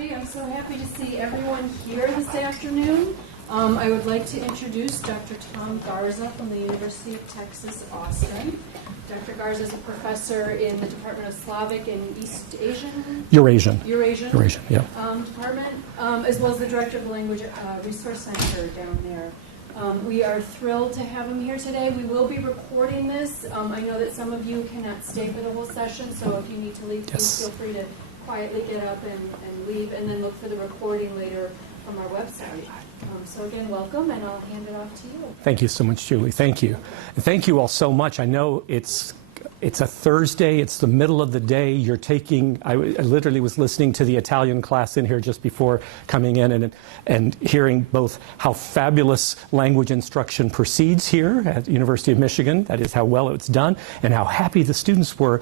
everybody. I'm so happy to see everyone here this afternoon. I would like to introduce Dr. Tom Garza from the University of Texas, Austin. Dr. Garza is a professor in the Department of Slavic and East Asian? Eurasian, yeah. Department, as well as the director of the Language Resource Center down there. We are thrilled to have him here today. We will be recording this. I know that some of you cannot stay for the whole session, so if you need to leave, please feel free to quietly get up and leave, and then look for the recording later from our website. So again, welcome, and I'll hand it off to you. Thank you so much, Julie. Thank you. And thank you all so much. I know it's a Thursday. It's the middle of the day. You're taking, I literally was listening to the Italian class in here just before coming in and hearing both how fabulous language instruction proceeds here at the University of Michigan, that is how well it's done, and how happy the students were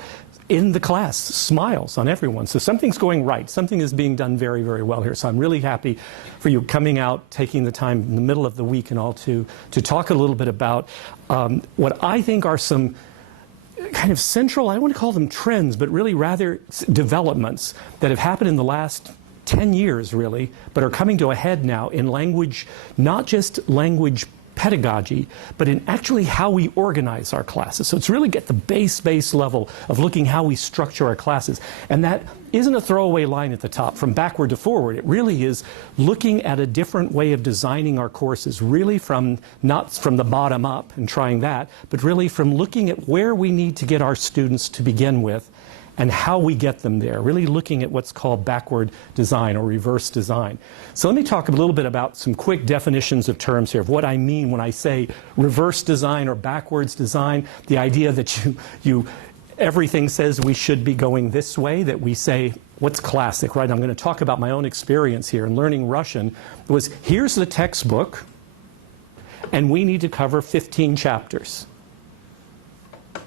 in the class, smiles on everyone. So something's going right. Something is being done very, very well here. So I'm really happy for you coming out, taking the time in the middle of the week and all to talk a little bit about what I think are some kind of central, I don't want to call them trends, but really rather developments that have happened in the last 10 years, really, but are coming to a head now in language, not just language pedagogy, but in actually how we organize our classes. So it's really at the base level of looking how we structure our classes. And that isn't a throwaway line at the top from backward to forward. It really is looking at a different way of designing our courses, really from not from the bottom up and trying that, but really from looking at where we need to get our students to begin with and how we get them there, really looking at what's called backward design or reverse design. So let me talk a little bit about some quick definitions of terms here, of what I mean when I say reverse design or backwards design, the idea that everything says we should be going this way, that we say, what's classic, right? I'm going to talk about my own experience here in learning Russian, was here's the textbook, and we need to cover 15 chapters.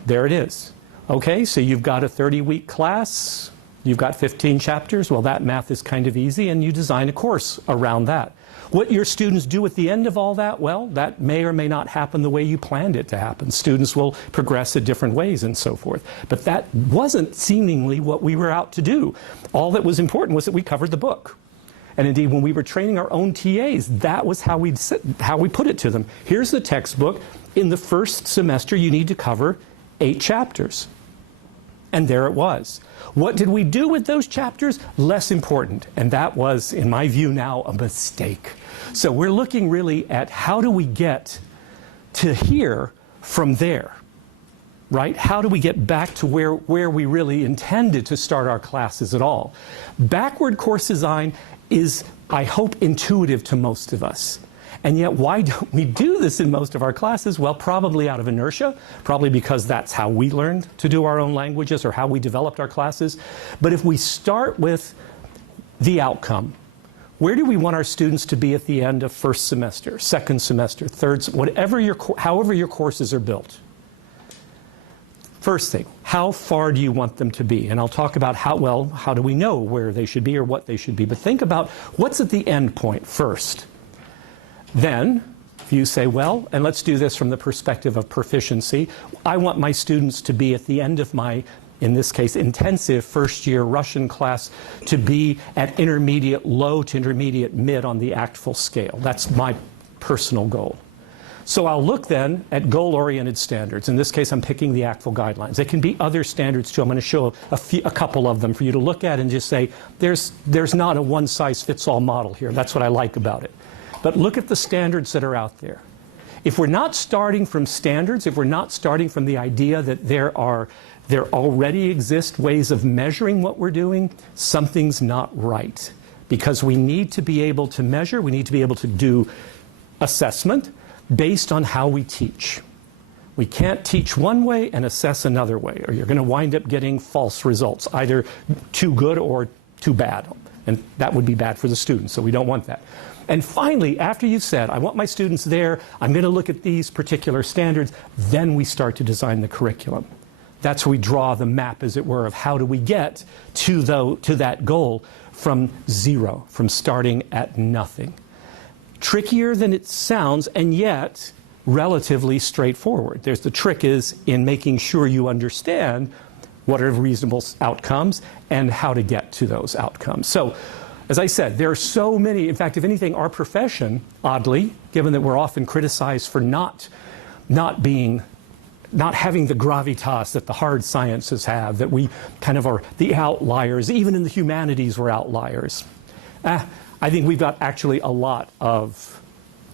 There it is. Okay, so you've got a 30-week class, you've got 15 chapters. Well, that math is kind of easy, and you design a course around that. What your students do at the end of all that, well, that may or may not happen the way you planned it to happen. Students will progress in different ways and so forth. But that wasn't seemingly what we were out to do. All that was important was that we covered the book. And indeed, when we were training our own TAs, that was how we put it to them. Here's the textbook. In the first semester, you need to cover 8 chapters. And there it was. What did we do with those chapters? Less important. And that was, in my view now, a mistake. So we're looking really at how do we get to here from there, right? How do we get back to where we really intended to start our classes at all? Backward course design is, I hope, intuitive to most of us. And yet, why don't we do this in most of our classes? Well, probably out of inertia, probably because that's how we learned to do our own languages or how we developed our classes. But if we start with the outcome, where do we want our students to be at the end of first semester, second semester, third, however your courses are built? First thing, how far do you want them to be? And I'll talk about how do we know where they should be or what they should be. But think about what's at the end point first. Then, if you say, well, and let's do this from the perspective of proficiency, I want my students to be at the end of my, in this case, intensive first-year Russian class to be at intermediate low to intermediate mid on the ACTFL scale. That's my personal goal. So I'll look then at goal-oriented standards. In this case, I'm picking the ACTFL guidelines. There can be other standards too. I'm going to show a couple of them for you to look at and just say, there's not a one-size-fits-all model here. That's what I like about it. But look at the standards that are out there. If we're not starting from standards, if we're not starting from the idea that there already exist ways of measuring what we're doing, something's not right. Because we need to be able to measure, we need to be able to do assessment based on how we teach. We can't teach one way and assess another way, or you're going to wind up getting false results, either too good or too bad. And that would be bad for the students, so we don't want that. And finally, after you've said, I want my students there, I'm going to look at these particular standards, then we start to design the curriculum. That's where we draw the map, as it were, of how do we get to that goal from zero, from starting at nothing. Trickier than it sounds, and yet relatively straightforward. The trick is in making sure you understand what are reasonable outcomes and how to get to those outcomes. So As I said, there are so many. In fact, if anything, our profession, oddly, given that we're often criticized for not having the gravitas that the hard sciences have, that we kind of are the outliers. Even in the humanities, we're outliers. I think we've got actually a lot of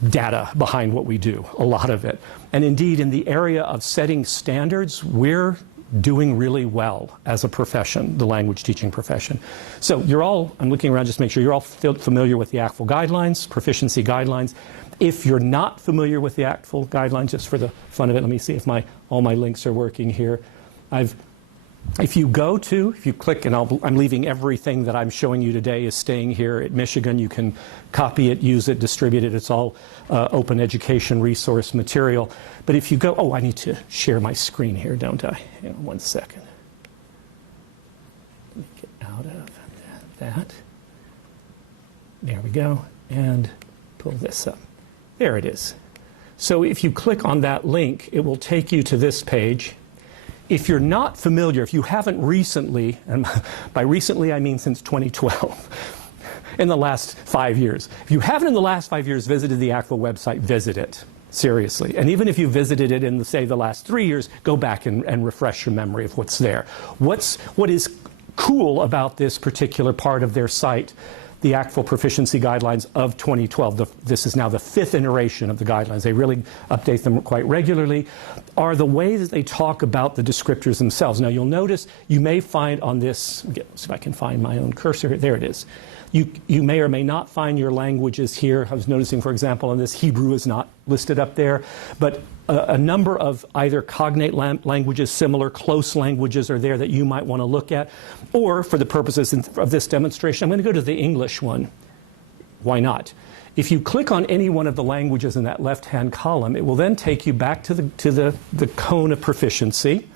data behind what we do, a lot of it. And indeed, in the area of setting standards, we're doing really well as a profession, the language teaching profession. So you're all, I'm looking around just to make sure you're all familiar with the ACTFL guidelines, proficiency guidelines. If you're not familiar with the ACTFL guidelines, just for the fun of it, let me see if all my links are working here. If you click, and I'm leaving everything that I'm showing you today is staying here at Michigan. You can copy it, use it, distribute it. It's all open education resource material. But if you go, I need to share my screen here, don't I? Hang on 1 second. Let me get out of that. There we go. And pull this up. There it is. So if you click on that link, it will take you to this page. If you're not familiar, if you haven't recently, and by recently I mean since 2012, in the last 5 years, if you haven't in the last 5 years visited the ACTFL website, visit it, seriously. And even if you visited it in, say, the last 3 years, go back and refresh your memory of what's there. What is cool about this particular part of their site, the ACTFL Proficiency Guidelines of 2012, this is now the 5th iteration of the guidelines. They really update them quite regularly, are the way that they talk about the descriptors themselves. Now, you'll notice, you may find on this, let's see if I can find my own cursor. There it is. You may or may not find your languages here. I was noticing, for example, on this, Hebrew is not listed up there. But a number of either cognate languages, similar, close languages are there that you might want to look at. Or, for the purposes of this demonstration, I'm going to go to the English one. Why not? If you click on any one of the languages in that left-hand column, it will then take you back to the cone of proficiency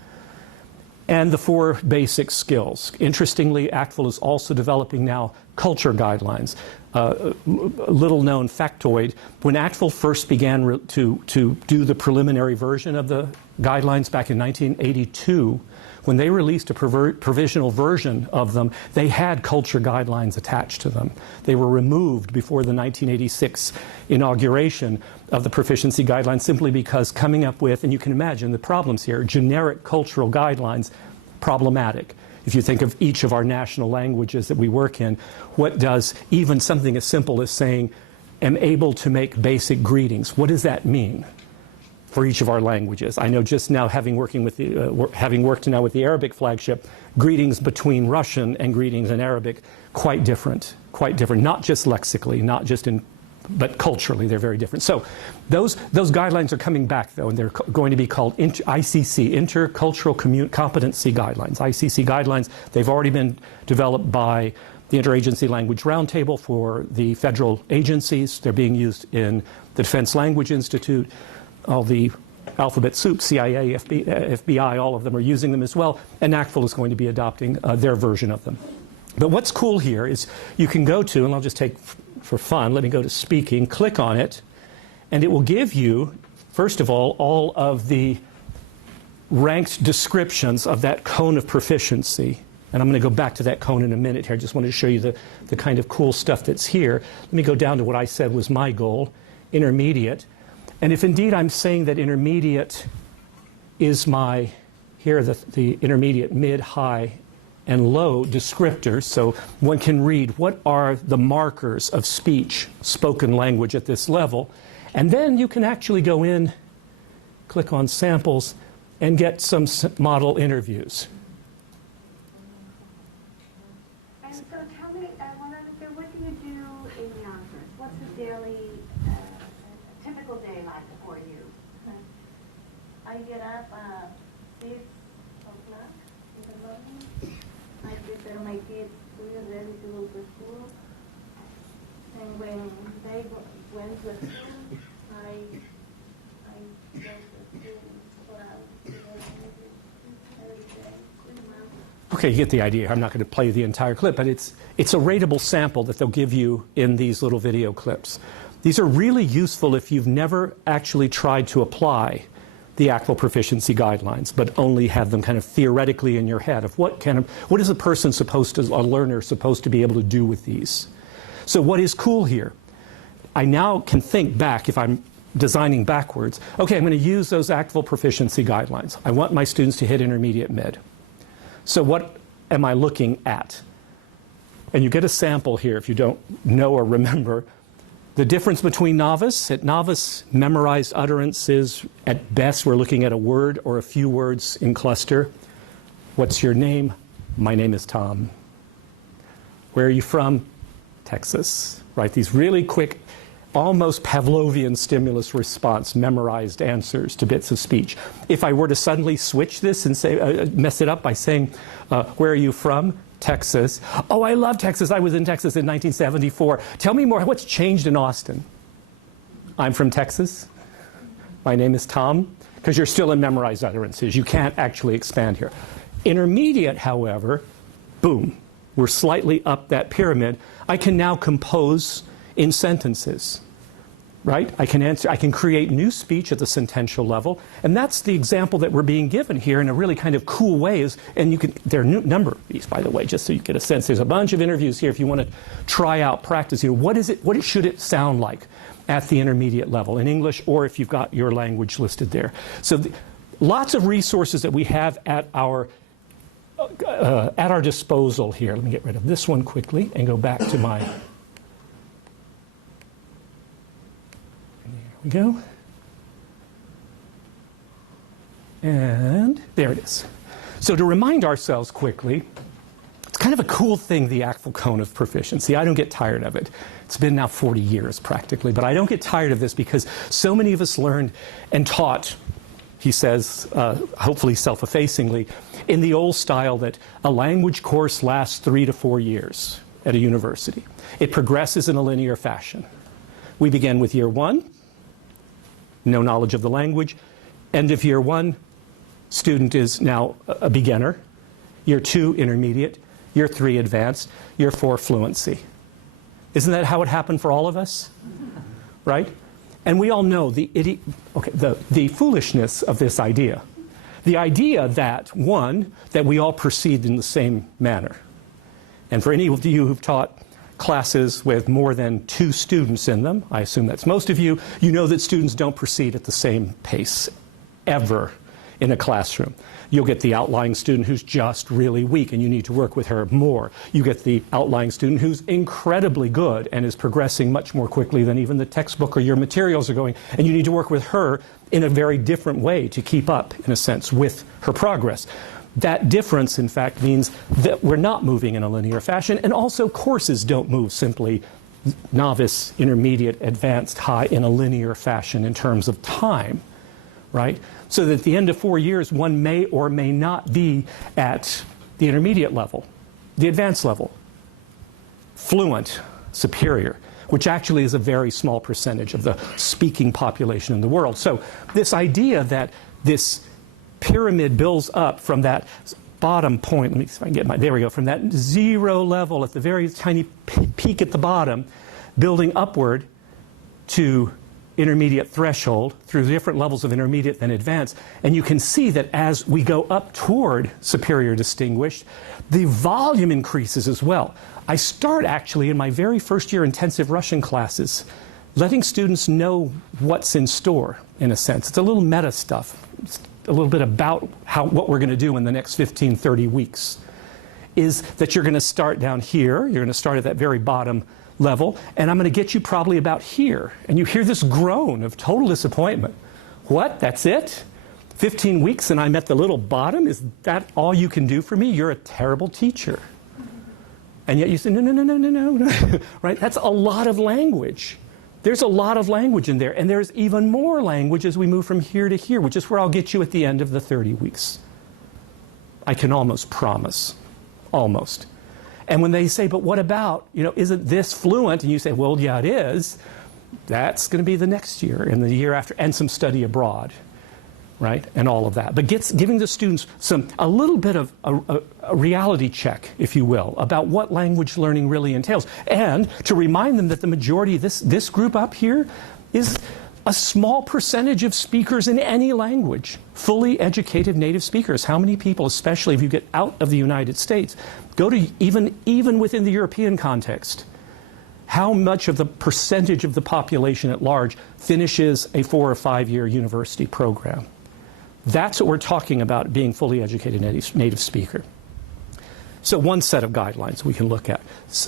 and the 4 basic skills. Interestingly, ACTFL is also developing now culture guidelines. A little-known factoid, when ACTFL first began to do the preliminary version of the guidelines back in 1982, when they released a provisional version of them, they had culture guidelines attached to them. They were removed before the 1986 inauguration of the proficiency guidelines simply because coming up with, and you can imagine the problems here, generic cultural guidelines, problematic. If you think of each of our national languages that we work in, what does even something as simple as saying, am able to make basic greetings, what does that mean for each of our languages? I know just now, having worked now with the Arabic flagship, greetings between Russian and greetings in Arabic, quite different, not just lexically, not just but culturally, they're very different. So those guidelines are coming back, though, and they're going to be called ICC, Intercultural Competency Guidelines. ICC guidelines, they've already been developed by the Interagency Language Roundtable for the federal agencies. They're being used in the Defense Language Institute. All the alphabet soup, CIA, FBI, all of them are using them as well, and ACTFL is going to be adopting their version of them. But what's cool here is you can go to, and I'll just take for fun, let me go to speaking, click on it, and it will give you, first of all of the ranked descriptions of that cone of proficiency. And I'm going to go back to that cone in a minute here. I just wanted to show you the kind of cool stuff that's here. Let me go down to what I said was my goal, intermediate. And if indeed I'm saying that intermediate is here are the intermediate, mid, high, and low descriptors, so one can read what are the markers of speech, spoken language at this level, and then you can actually go in, click on samples, and get some model interviews. And so tell me, I want to understand, what do you do in the office? What's a daily, typical day like for you? I get up 6 o'clock in the morning. I prepare my kids to be ready to go to school. And when they went to school, I go to school for hours every day, 3 months. Okay, you get the idea. I'm not going to play the entire clip, but it's a ratable sample that they'll give you in these little video clips. These are really useful if you've never actually tried to apply the ACTFL proficiency guidelines, but only have them kind of theoretically in your head of what is a learner supposed to be able to do with these. So what is cool here? I now can think back, if I'm designing backwards, okay, I'm going to use those actful proficiency guidelines. I want my students to hit intermediate mid. So what am I looking at? And you get a sample here if you don't know or remember. The difference between novice, at novice, memorized utterances, at best we're looking at a word or a few words in cluster. What's your name? My name is Tom. Where are you from? Texas. Right? These really quick, almost Pavlovian stimulus response, memorized answers to bits of speech. If I were to suddenly switch this and say, mess it up by saying, where are you from? Texas. Oh, I love Texas. I was in Texas in 1974. Tell me more. What's changed in Austin? I'm from Texas. My name is Tom. Because you're still in memorized utterances. You can't actually expand here. Intermediate, however, boom, we're slightly up that pyramid. I can now compose in sentences, right? I can create new speech at the sentential level, and that's the example that we're being given here in a really kind of cool way. And there are a number of these, by the way, just so you get a sense. There's a bunch of interviews here if you want to try out practice here. What should it sound like at the intermediate level in English, or if you've got your language listed there? So lots of resources that we have at our disposal here. Let me get rid of this one quickly and go back to my... There we go. And there it is. So to remind ourselves quickly, it's kind of a cool thing, the actful cone of proficiency. I don't get tired of it. It's been now 40 years practically, but I don't get tired of this because so many of us learned and taught, he says, hopefully self-effacingly, in the old style that a language course lasts 3 to 4 years at a university. It progresses in a linear fashion. We begin with year 1. No knowledge of the language. End of year 1, student is now a beginner. Year 2, intermediate. Year 3, advanced. Year 4, fluency. Isn't that how it happened for all of us? Right? And we all know the foolishness of this idea. The idea that, one, that we all proceed in the same manner. And for any of you who've taught classes with more than 2 students in them, I assume that's most of you, you know that students don't proceed at the same pace ever in a classroom. You'll get the outlying student who's just really weak and you need to work with her more. You get the outlying student who's incredibly good and is progressing much more quickly than even the textbook or your materials are going, and you need to work with her in a very different way to keep up, in a sense, with her progress. That difference, in fact, means that we're not moving in a linear fashion, and also courses don't move simply novice, intermediate, advanced, high in a linear fashion in terms of time, right? So that at the end of 4 years, one may or may not be at the intermediate level, the advanced level, fluent, superior, which actually is a very small percentage of the speaking population in the world. So this idea that this pyramid builds up from that bottom point, let me see if I can get there we go, from that 0 level at the very tiny peak at the bottom, building upward to intermediate threshold through different levels of intermediate and advanced. And you can see that as we go up toward superior distinguished, the volume increases as well. I start actually in my very first year intensive Russian classes letting students know what's in store, in a sense. It's a little meta stuff. It's a little bit about what we're going to do in the next 15, 30 weeks, is that you're going to start down here. You're going to start at that very bottom level, and I'm going to get you probably about here. And you hear this groan of total disappointment. What? That's it? 15 weeks and I'm at the little bottom? Is that all you can do for me? You're a terrible teacher. And yet you say, no. Right? That's a lot of language. There's a lot of language in there, and there's even more language as we move from here to here, which is where I'll get you at the end of the 30 weeks. I can almost promise. Almost. And when they say, but what about, isn't this fluent? And you say, well, yeah, it is. That's going to be the next year and the year after, and some study abroad, right? And all of that. But giving the students a little bit of a reality check, if you will, about what language learning really entails. And to remind them that the majority of this group up here is a small percentage of speakers in any language, fully educated native speakers. How many people, especially if you get out of the United States, go to even within the European context, how much of the percentage of the population at large finishes a 4 or 5 year university program. That's what we're talking about, being fully educated native speaker. So one set of guidelines we can look at.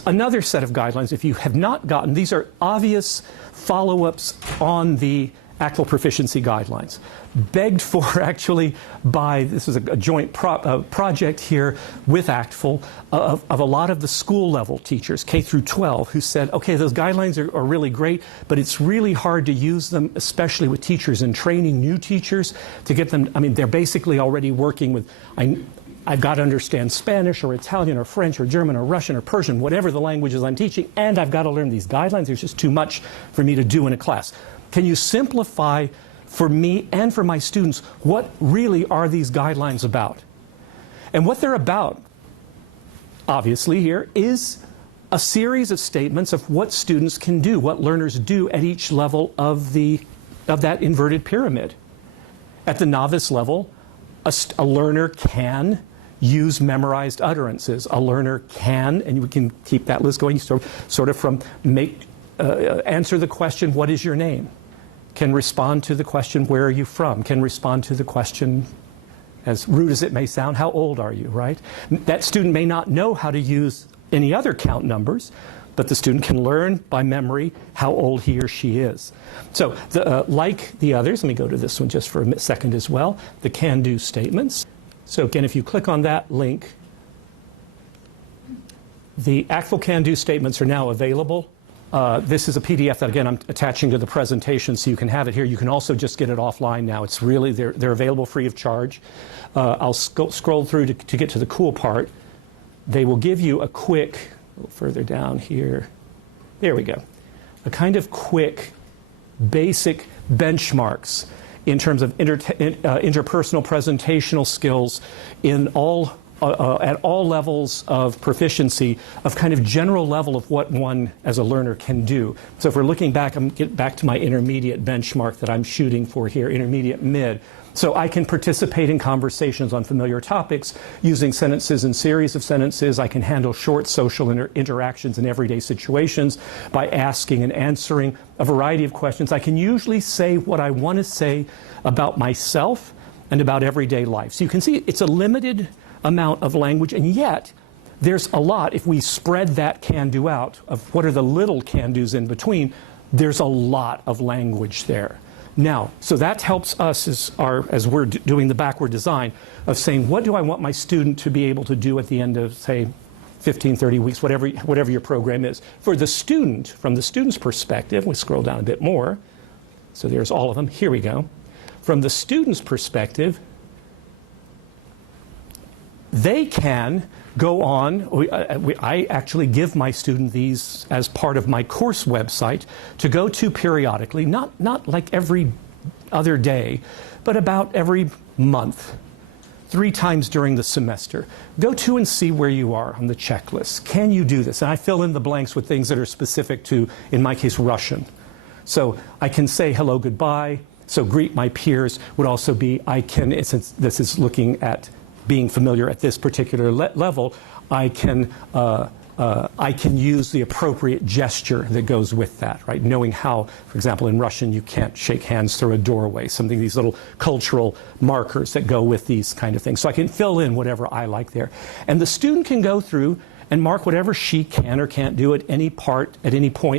Another set of guidelines, if you have not gotten, these are obvious follow-ups on the ACTFL proficiency guidelines, begged for actually by, this is a joint project here with ACTFL of a lot of the school level teachers, K through 12, who said, okay, those guidelines are really great, but it's really hard to use them, especially with teachers and training new teachers to get them, I mean, they're basically already working with, I've got to understand Spanish or Italian or French or German or Russian or Persian, whatever the languages I'm teaching, and I've got to learn these guidelines. There's just too much for me to do in a class. Can you simplify for me and for my students what really are these guidelines about? And what they're about, obviously here, is a series of statements of what students can do, what learners do at each level of that inverted pyramid. At the novice level, a learner can use memorized utterances. A learner can, and we can keep that list going, sort of from answer the question, what is your name? Can respond to the question, where are you from? Can respond to the question, as rude as it may sound, how old are you, right? That student may not know how to use any other count numbers, but the student can learn by memory how old he or she is. So like the others, let me go to this one just for a second as well, the can-do statements. So again, if you click on that link, the ACTFL can-do statements are now available. This is a PDF that, again, I'm attaching to the presentation so you can have it here. You can also just get it offline now. It's really, they're available free of charge. I'll scroll through to get to the cool part. They will give you a quick, a little further down here, there we go, a kind of quick, basic benchmarks in terms of interpersonal presentational skills in at all levels of proficiency, of kind of general level of what one as a learner can do. So if we're looking back, I'm getting back to my intermediate benchmark that I'm shooting for here, intermediate mid. So I can participate in conversations on familiar topics using sentences and series of sentences. I can handle short social interactions in everyday situations by asking and answering a variety of questions. I can usually say what I want to say about myself and about everyday life. So you can see it's a limited amount of language, and yet there's a lot. If we spread that can-do out of what are the little can-dos in between, there's a lot of language there. Now, so that helps us as we're doing the backward design of saying, what do I want my student to be able to do at the end of, say, 15, 30 weeks, whatever your program is. For the student, from the student's perspective, we scroll down a bit more. So there's all of them. Here we go. From the student's perspective, they can go on. I actually give my student these as part of my course website to go to periodically, not like every other day, but about every month, 3 times during the semester. Go to and see where you are on the checklist. Can you do this? And I fill in the blanks with things that are specific to, in my case, Russian. So I can say hello, goodbye. So greet my peers would also be, since this is looking at being familiar at this particular level, I can use the appropriate gesture that goes with that, right? Knowing how, for example, in Russian, you can't shake hands through a doorway, these little cultural markers that go with these kind of things. So I can fill in whatever I like there. And the student can go through and mark whatever she can or can't do at any point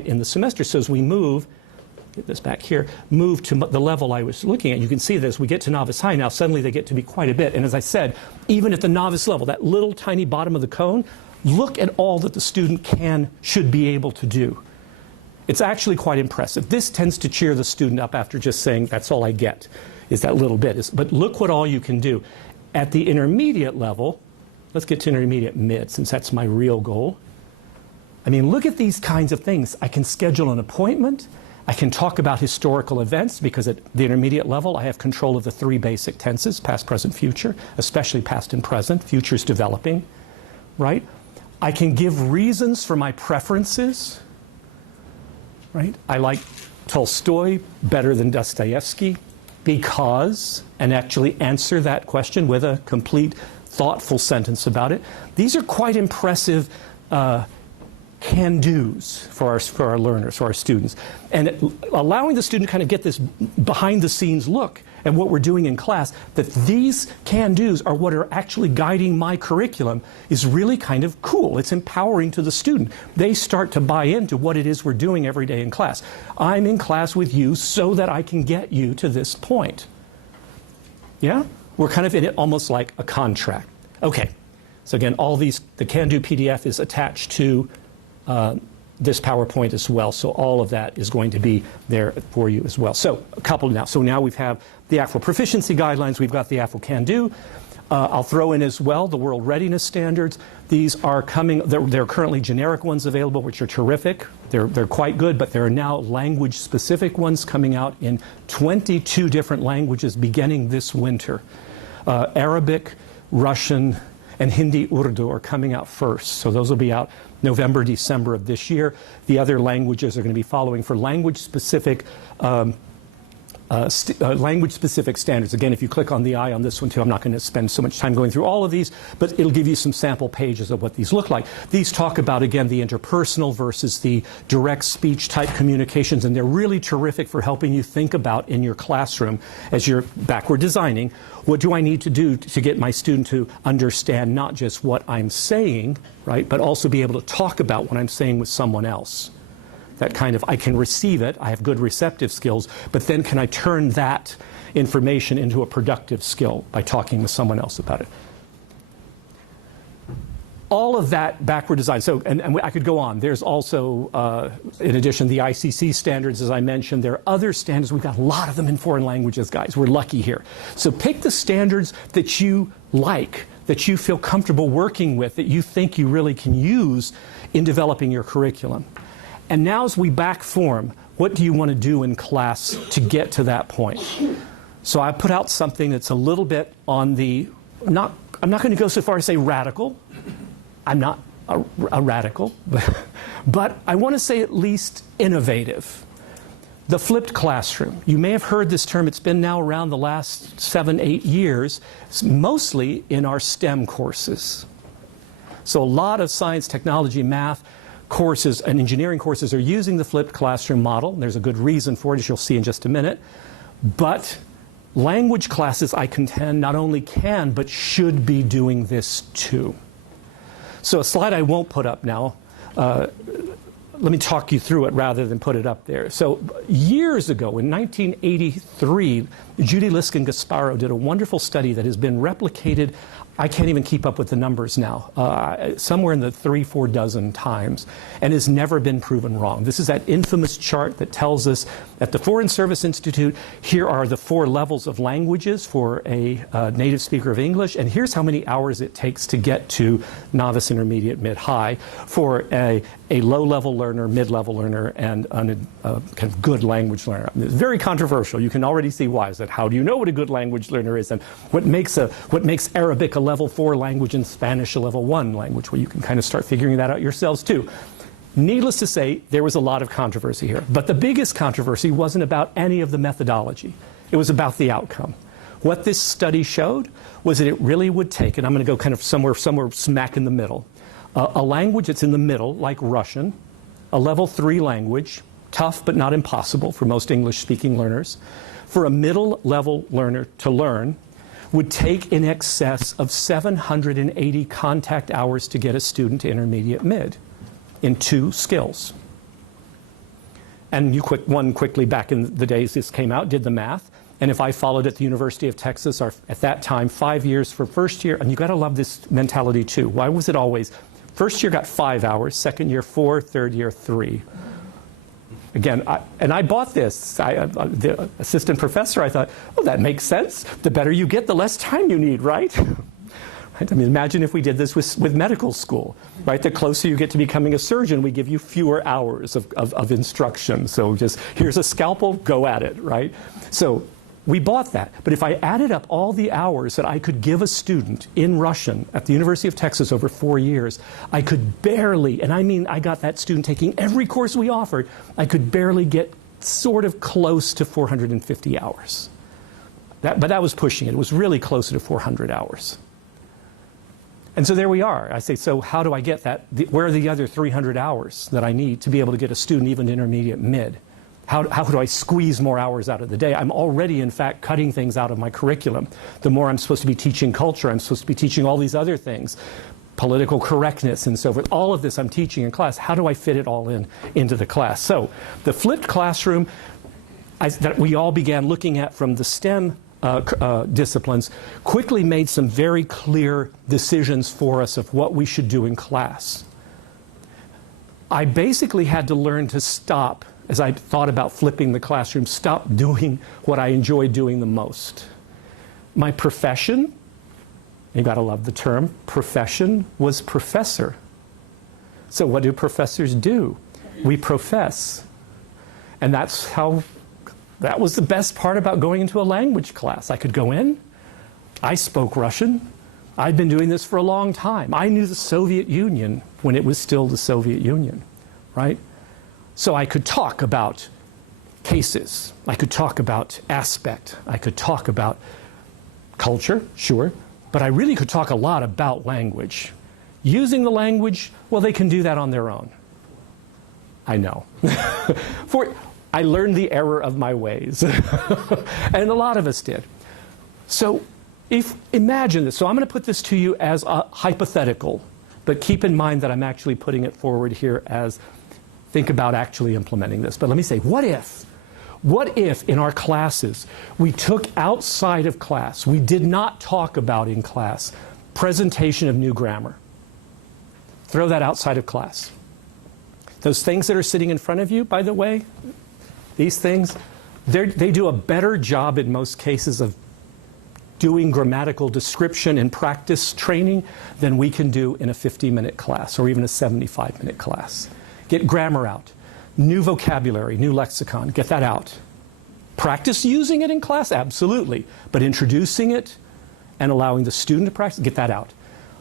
in the semester. So as we move, get this back here, move to the level I was looking at, you can see that as we get to novice high now, suddenly they get to be quite a bit. And as I said, even at the novice level, that little tiny bottom of the cone, look at all that the student should be able to do. It's actually quite impressive. This tends to cheer the student up after just saying, that's all I get, is that little bit. But look what all you can do. At the intermediate level, let's get to intermediate mid, since that's my real goal. I mean, look at these kinds of things. I can schedule an appointment. I can talk about historical events, because at the intermediate level I have control of the 3 basic tenses, past, present, future, especially past and present, future's developing, right? I can give reasons for my preferences, right? I like Tolstoy better than Dostoevsky because, and actually answer that question with a complete, thoughtful sentence about it. These are quite impressive can-dos for our learners, for our students. And allowing the student to kind of get this behind-the-scenes look at what we're doing in class, that these can-dos are what are actually guiding my curriculum, is really kind of cool. It's empowering to the student. They start to buy into what it is we're doing every day in class. I'm in class with you so that I can get you to this point. Yeah? We're kind of in it almost like a contract. Okay. So again, all these, the can-do PDF is attached to this PowerPoint as well. So all of that is going to be there for you as well. So a couple now. So now we have the actual proficiency guidelines. We've got the actual can-do. I'll throw in as well the World Readiness Standards. These are coming, there are currently generic ones available, which are terrific. They're quite good, but there are now language-specific ones coming out in 22 different languages beginning this winter. Arabic, Russian, and Hindi Urdu are coming out first. So those will be out November, December of this year. The other languages are going to be following for language-specific standards. Again, if you click on the I on this one too, I'm not going to spend so much time going through all of these, but it'll give you some sample pages of what these look like. These talk about, again, the interpersonal versus the direct speech type communications, and they're really terrific for helping you think about in your classroom as you're backward designing, what do I need to do to get my student to understand not just what I'm saying, right, but also be able to talk about what I'm saying with someone else. That kind of, I can receive it, I have good receptive skills, but then can I turn that information into a productive skill by talking with someone else about it? All of that backward design. So, and I could go on. There's also, in addition, the ICC standards, as I mentioned. There are other standards. We've got a lot of them in foreign languages, guys. We're lucky here. So pick the standards that you like, that you feel comfortable working with, that you think you really can use in developing your curriculum. And now as we back form, what do you want to do in class to get to that point? So I put out something that's a little bit on the, I'm not going to go so far as to say radical. I'm not a radical, but I want to say at least innovative. The flipped classroom. You may have heard this term. It's been now around the last 7-8 years, mostly in our STEM courses. So a lot of science, technology, math courses and engineering courses are using the flipped classroom model. There's a good reason for it, as you'll see in just a minute. But language classes, I contend, not only can, but should be doing this too. So a slide I won't put up now. Let me talk you through it rather than put it up there. So years ago, in 1983, Judy Liskin-Gasparo did a wonderful study that has been replicated. I can't even keep up with the numbers now, somewhere in the 3-4 dozen times, and has never been proven wrong. This is that infamous chart that tells us at the Foreign Service Institute, here are the 4 levels of languages for a native speaker of English, and here's how many hours it takes to get to novice, intermediate, mid-high for a low-level learner, mid-level learner, and a kind of good language learner. It's very controversial. You can already see why. Is that how do you know what a good language learner is, and what makes Arabic a level 4 language and Spanish a level 1 language? Well, you can kind of start figuring that out yourselves too. Needless to say, there was a lot of controversy here. But the biggest controversy wasn't about any of the methodology. It was about the outcome. What this study showed was that it really would take, and I'm going to go kind of somewhere smack in the middle, a language that's in the middle, like Russian, a level 3 language, tough but not impossible for most English-speaking learners, for a middle-level learner to learn, would take in excess of 780 contact hours to get a student to intermediate mid in 2 skills. And one quickly back in the days this came out, did the math. And if I followed at the University of Texas, or at that time, 5 years for first year, and you got to love this mentality too. Why was it always, first year got 5 hours, second year 4, third year 3. Again, I bought this. The assistant professor, I thought, oh, that makes sense. The better you get, the less time you need, right? Right? I mean, imagine if we did this with medical school, right? The closer you get to becoming a surgeon, we give you fewer hours of instruction. So just, here's a scalpel, go at it, right? So we bought that. But if I added up all the hours that I could give a student in Russian at the University of Texas over 4 years, I could barely, and I mean I got that student taking every course we offered, I could barely get sort of close to 450 hours. But that was pushing it. It was really closer to 400 hours. And so there we are. I say, so how do I get that? Where are the other 300 hours that I need to be able to get a student even to intermediate mid? How do I squeeze more hours out of the day? I'm already, in fact, cutting things out of my curriculum. The more I'm supposed to be teaching culture, I'm supposed to be teaching all these other things, political correctness and so forth. All of this I'm teaching in class. How do I fit it all into the class? So the flipped classroom that we all began looking at from the STEM disciplines quickly made some very clear decisions for us of what we should do in class. I basically had to learn to stop, as I thought about flipping the classroom, stop doing what I enjoyed doing the most. My profession, you gotta love the term, profession, was professor. So what do professors do? We profess. And that was the best part about going into a language class. I could go in, I spoke Russian, I'd been doing this for a long time. I knew the Soviet Union when it was still the Soviet Union, right? So I could talk about cases, I could talk about aspect, I could talk about culture, sure, but I really could talk a lot about language. Using the language, well, they can do that on their own. I know. I learned the error of my ways, and a lot of us did. So imagine this. So I'm going to put this to you as a hypothetical, but keep in mind that I'm actually putting it forward here as think about actually implementing this. But let me say, what if in our classes we took outside of class, we did not talk about in class, presentation of new grammar? Throw that outside of class. Those things that are sitting in front of you, by the way, these things, they do a better job in most cases of doing grammatical description and practice training than we can do in a 50-minute class or even a 75-minute class. Get grammar out. New vocabulary, new lexicon, get that out. Practice using it in class, absolutely. But introducing it and allowing the student to practice, get that out.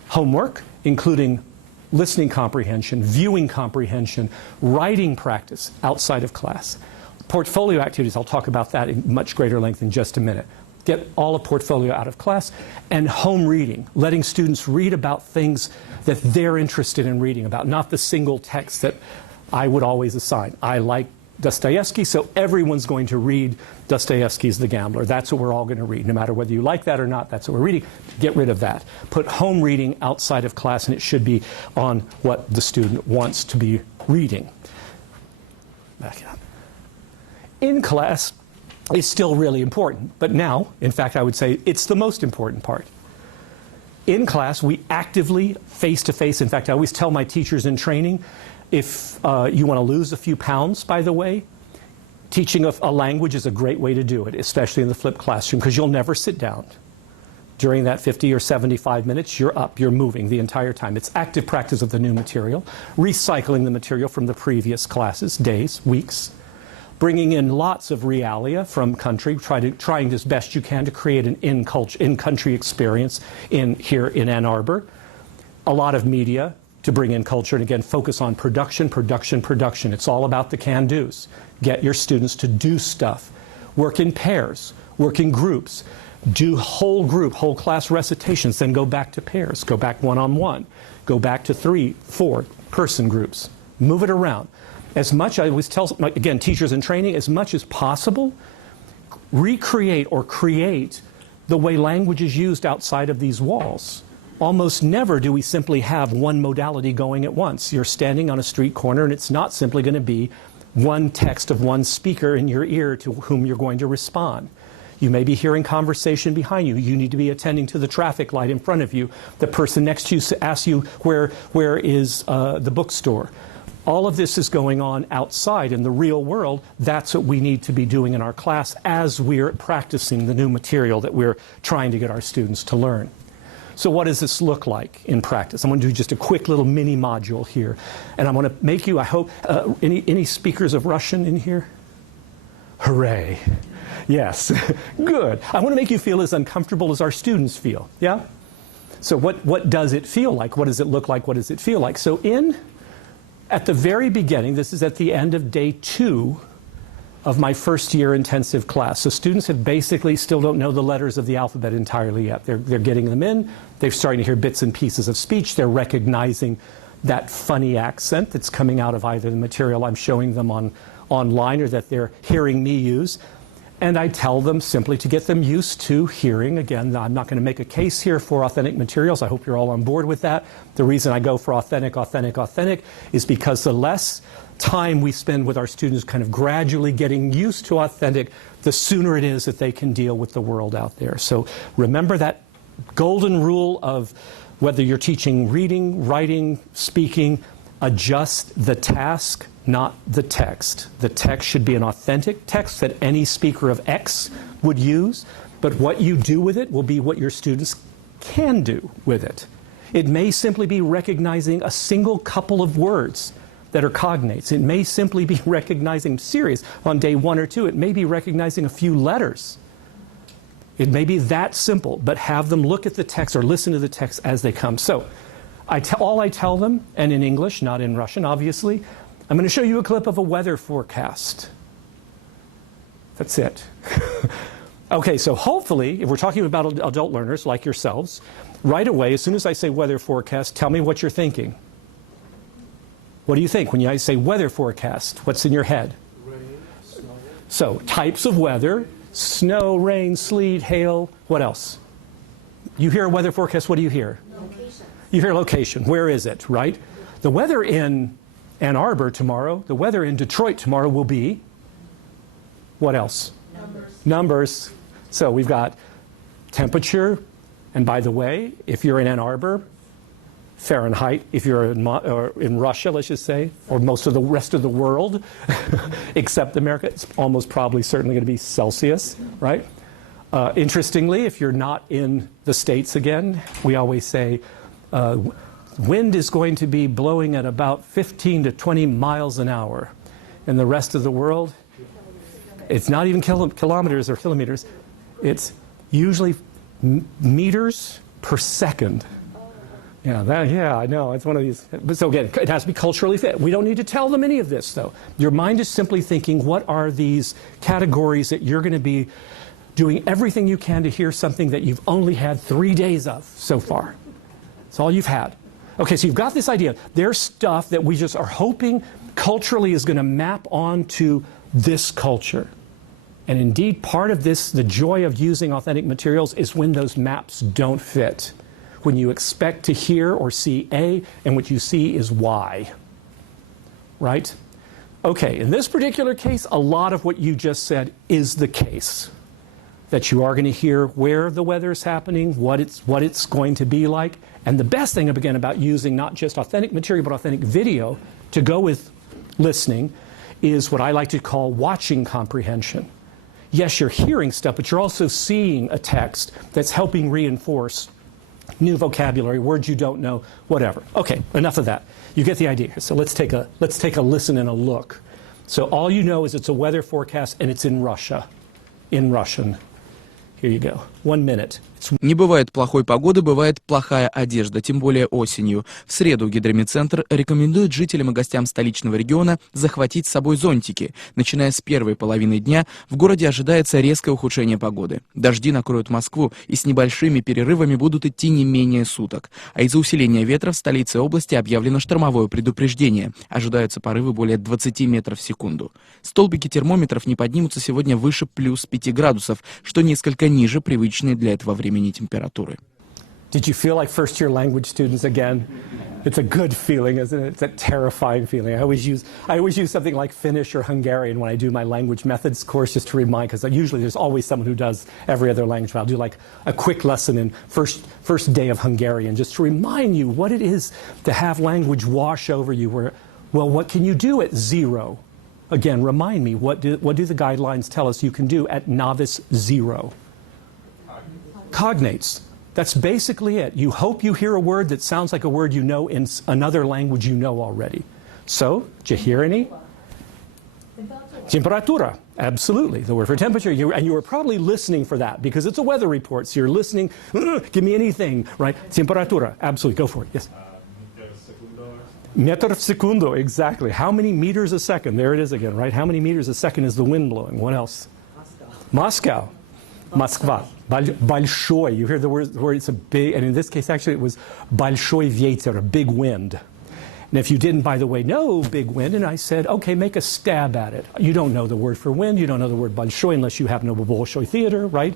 Homework, including listening comprehension, viewing comprehension, writing practice outside of class. Portfolio activities, I'll talk about that in much greater length in just a minute. Get all of portfolio out of class. And home reading, letting students read about things that they're interested in reading about, not the single text that I would always assign. I like Dostoevsky, so everyone's going to read Dostoevsky's The Gambler. That's what we're all going to read. No matter whether you like that or not, that's what we're reading. Get rid of that. Put home reading outside of class, and it should be on what the student wants to be reading. Back it up. In class is still really important, but now, in fact, I would say it's the most important part. In class, we actively, face-to-face, in fact, I always tell my teachers in training, if you want to lose a few pounds, by the way, teaching a language is a great way to do it, especially in the flipped classroom, because you'll never sit down. During that 50 or 75 minutes, you're up, you're moving the entire time. It's active practice of the new material, recycling the material from the previous classes, days, weeks, bringing in lots of realia from country, trying as best you can to create an in-country experience here in Ann Arbor. A lot of media to bring in culture, and again, focus on production, production, production. It's all about the can-dos. Get your students to do stuff. Work in pairs, work in groups. Do whole group, whole class recitations, then go back to pairs, go back one-on-one, go back to 3, 4 person groups. Move it around. As much, I always tell, again, teachers in training, as much as possible, recreate or create the way language is used outside of these walls. Almost never do we simply have one modality going at once. You're standing on a street corner, and it's not simply going to be one text of one speaker in your ear to whom you're going to respond. You may be hearing conversation behind you. You need to be attending to the traffic light in front of you. The person next to you asks you, where is the bookstore? All of this is going on outside in the real world. That's what we need to be doing in our class as we're practicing the new material that we're trying to get our students to learn. So what does this look like in practice? I'm going to do just a quick little mini module here. And I'm going to make you, I hope, any speakers of Russian in here? Hooray. Yes, good. I want to make you feel as uncomfortable as our students feel, yeah? So what does it feel like? What does it look like? What does it feel like? So at the very beginning, this is at the end of day 2, of my first year intensive class. So students have basically still don't know the letters of the alphabet entirely yet. They're getting them in. They're starting to hear bits and pieces of speech. They're recognizing that funny accent that's coming out of either the material I'm showing them online or that they're hearing me use. And I tell them simply to get them used to hearing. Again, I'm not going to make a case here for authentic materials. I hope you're all on board with that. The reason I go for authentic is because the less time we spend with our students kind of gradually getting used to authentic, the sooner it is that they can deal with the world out there. So remember that golden rule of whether you're teaching reading, writing, speaking, adjust the task, not the text. The text should be an authentic text that any speaker of X would use, but what you do with it will be what your students can do with it. It may simply be recognizing a single couple of words that are cognates. It may simply be recognizing, serious, on day 1 or 2, it may be recognizing a few letters. It may be that simple, but have them look at the text or listen to the text as they come. So all I tell them, and in English, not in Russian, obviously, I'm going to show you a clip of a weather forecast. That's it. Okay, so hopefully, if we're talking about adult learners like yourselves, right away, as soon as I say weather forecast, tell me what you're thinking. What do you think when I say weather forecast? What's in your head? Rain, snow. So, types of weather, snow, rain, sleet, hail, what else? You hear a weather forecast, what do you hear? Location. You hear location. Where is it, right? The weather in Ann Arbor tomorrow, the weather in Detroit tomorrow will be, what else? Numbers. So we've got temperature, and by the way, if you're in Ann Arbor, Fahrenheit. If you're in Russia, let's just say, or most of the rest of the world, except America, it's almost probably certainly going to be Celsius, right? Interestingly, if you're not in the States again, we always say wind is going to be blowing at about 15 to 20 miles an hour. In the rest of the world, it's not even kilometers or kilometers. It's usually meters per second. Yeah, I know. It's one of these. But so again, it has to be culturally fit. We don't need to tell them any of this, though. Your mind is simply thinking, what are these categories that you're going to be doing everything you can to hear something that you've only had 3 days of so far? That's all you've had. Okay, so you've got this idea. There's stuff that we just are hoping culturally is going to map onto this culture. And indeed, part of this, the joy of using authentic materials, is when those maps don't fit. When you expect to hear or see A, and what you see is Y. Right? Okay, in this particular case, a lot of what you just said is the case. That you are going to hear where the weather is happening, what it's going to be like. And the best thing, again, about using not just authentic material, but authentic video to go with listening is what I like to call watching comprehension. Yes, you're hearing stuff, but you're also seeing a text that's helping reinforce new vocabulary, words you don't know, whatever. Okay, enough of that. You get the idea. So let's take a listen and a look. So all you know is it's a weather forecast and it's in Russia, in Russian. Here you go. 1 minute. Не бывает плохой погоды, бывает плохая одежда, тем более осенью. В среду Гидромедцентр рекомендует жителям и гостям столичного региона захватить с собой зонтики. Начиная с первой половины дня в городе ожидается резкое ухудшение погоды. Дожди накроют Москву и с небольшими перерывами будут идти не менее суток. А из-за усиления ветра в столице области объявлено штормовое предупреждение. Ожидаются порывы более 20 метров в секунду. Столбики термометров не поднимутся сегодня выше плюс 5 градусов, что несколько ниже привычной для этого времени температуры. Did you feel like first-year language students again? It's a good feeling, isn't it? It's a terrifying feeling. I always use something like Finnish or Hungarian when I do my language methods course, just to remind, because usually there's always someone who does every other language. I'll do like a quick lesson in first day of Hungarian, just to remind you what it is to have language wash over you. What can you do at 0? Again, remind me, what do the guidelines tell us you can do at novice 0? Cognates. That's basically it. You hope you hear a word that sounds like a word you know in another language you know already. So, did you hear any? Temperatura. Absolutely. The word for temperature. And you were probably listening for that because it's a weather report. So you're listening. Give me anything, right? Temperatura. Absolutely. Go for it. Yes. Metro в секунду, exactly. How many meters a second? There it is again, right? How many meters a second is the wind blowing? What else? Moscow. Moskva. Большой. You hear the word, it's a big, and in this case, actually, it was большой ветер, a big wind. And if you didn't, by the way, know big wind, and I said, okay, make a stab at it. You don't know the word for wind, you don't know the word большой unless you happen to know Bolshoi theater, right?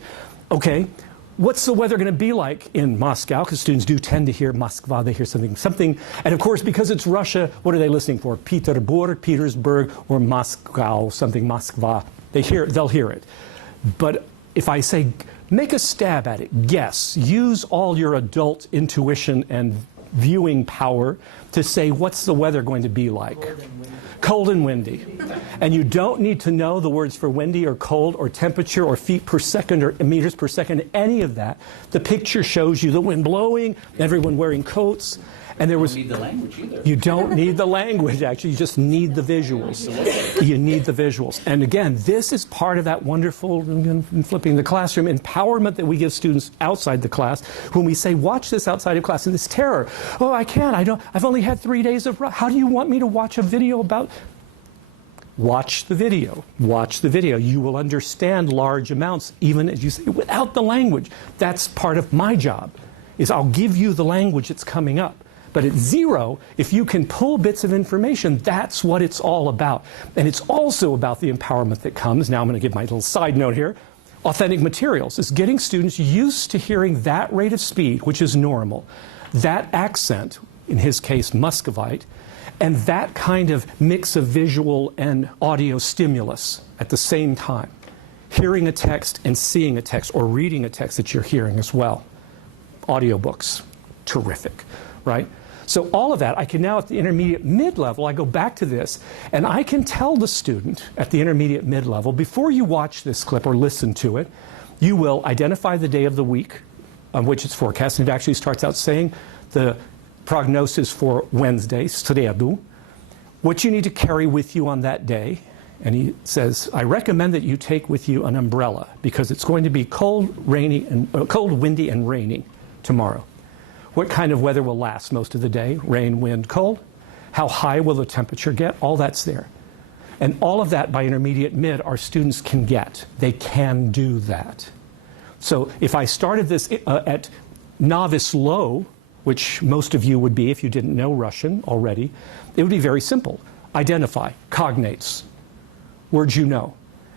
Okay, what's the weather going to be like in Moscow? Because students do tend to hear Moskva, they hear something. And of course, because it's Russia, what are they listening for? Peterburg, Petersburg, or Moscow, something Moskva. They'll hear it. But if I say, make a stab at it, guess, use all your adult intuition and viewing power to say, what's the weather going to be like? Cold and windy. And you don't need to know the words for windy or cold or temperature or feet per second or meters per second, any of that. The picture shows you the wind blowing, everyone wearing coats. And there was, you don't need the language either. You don't need the language, actually. You just need the visuals. You need the visuals. And again, this is part of that wonderful, flipping the classroom, empowerment that we give students outside the class. When we say, watch this outside of class, and this terror. Oh, I can't. I've only had 3 days of, how do you want me to watch a video about? Watch the video. Watch the video. You will understand large amounts, even as you say, without the language. That's part of my job, is I'll give you the language that's coming up. But at 0, if you can pull bits of information, that's what it's all about. And it's also about the empowerment that comes. Now I'm going to give my little side note here. Authentic materials is getting students used to hearing that rate of speed, which is normal, that accent, in his case Muscovite, and that kind of mix of visual and audio stimulus at the same time. Hearing a text and seeing a text, or reading a text that you're hearing as well. Audiobooks, terrific, right? So all of that, I can now at the intermediate mid-level, I go back to this, and I can tell the student at the intermediate mid-level, before you watch this clip or listen to it, you will identify the day of the week on which it's forecast, and it actually starts out saying the prognosis for Wednesday, sredu, what you need to carry with you on that day. And he says, I recommend that you take with you an umbrella because it's going to be cold, windy, and rainy tomorrow. What kind of weather will last most of the day? Rain, wind, cold. How high will the temperature get? All that's there. And all of that by intermediate mid, our students can get. They can do that. So if I started this at novice low, which most of you would be if you didn't know Russian already, it would be very simple. Identify, cognates, words you know.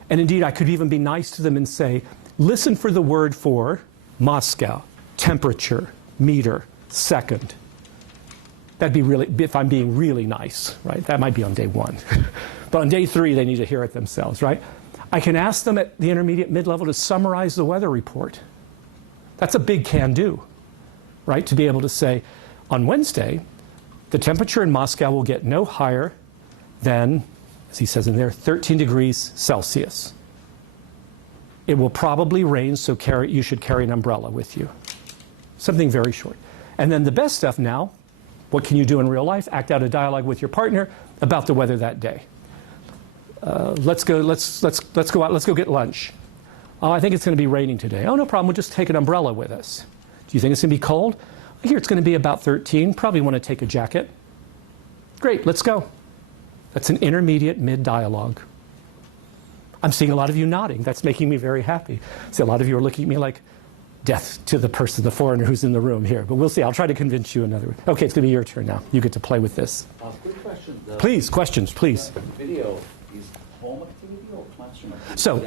And indeed, I could even be nice to them and say, listen for the word for Moscow, temperature, meter, second. That'd be really, if I'm being really nice, right? That might be on day 1. But on day 3, they need to hear it themselves, right? I can ask them at the intermediate mid-level to summarize the weather report. That's a big can-do, right? To be able to say, on Wednesday, the temperature in Moscow will get no higher than, as he says in there, 13 degrees Celsius. It will probably rain, so you should carry an umbrella with you. Something very short. And then the best stuff now, what can you do in real life? Act out a dialogue with your partner about the weather that day. Let's go out, let's go get lunch. Oh, I think it's going to be raining today. Oh, no problem, we'll just take an umbrella with us. Do you think it's going to be cold? I hear it's going to be about 13, probably want to take a jacket. Great, let's go. That's an intermediate mid-dialogue. I'm seeing a lot of you nodding. That's making me very happy. See, a lot of you are looking at me like, death to the person, the foreigner who's in the room here. But we'll see. I'll try to convince you another way. Okay, it's going to be your turn now. You get to play with this. Quick question. Please, questions, please. The video is home activity or classroom activity? So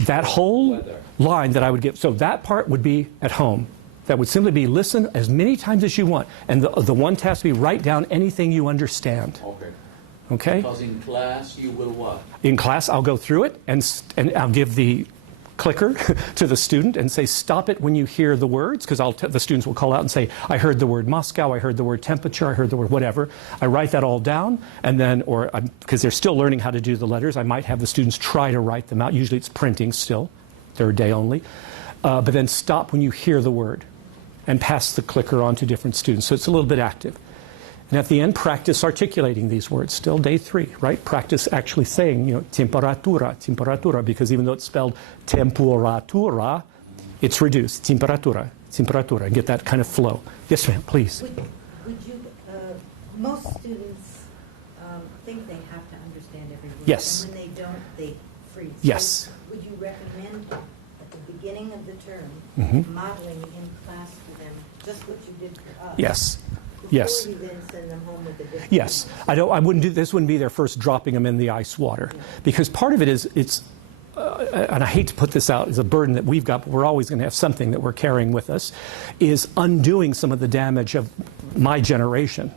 that whole line that I would give, so that part would be at home. That would simply be listen as many times as you want. And the one task would be write down anything you understand. Okay. Okay? Because in class you will what? In class, I'll go through it and I'll give the clicker to the student and say, stop it when you hear the words, because the students will call out and say, I heard the word Moscow, I heard the word temperature, I heard the word whatever. I write that all down, and then, because they're still learning how to do the letters, I might have the students try to write them out. Usually it's printing still, third day only. But then stop when you hear the word and pass the clicker on to different students. So it's a little bit active. And at the end, practice articulating these words. Still day 3, right? Practice actually saying, temperatura, temperatura, because even though it's spelled temperatura, it's reduced. Temperatura, temperatura, and get that kind of flow. Yes, ma'am, please. Would you most students think they have to understand every word. Yes. And when they don't, they freeze. Yes. So would you recommend at the beginning of the term Mhm. modeling in class for them just what you did for us? Yes. Before Yes. you then send them home with a different Yes, message? I wouldn't do this. Wouldn't be their first dropping them in the ice water, because part of it is and I hate to put this out as a burden that we've got, but we're always going to have something that we're carrying with us, is undoing some of the damage of my generation.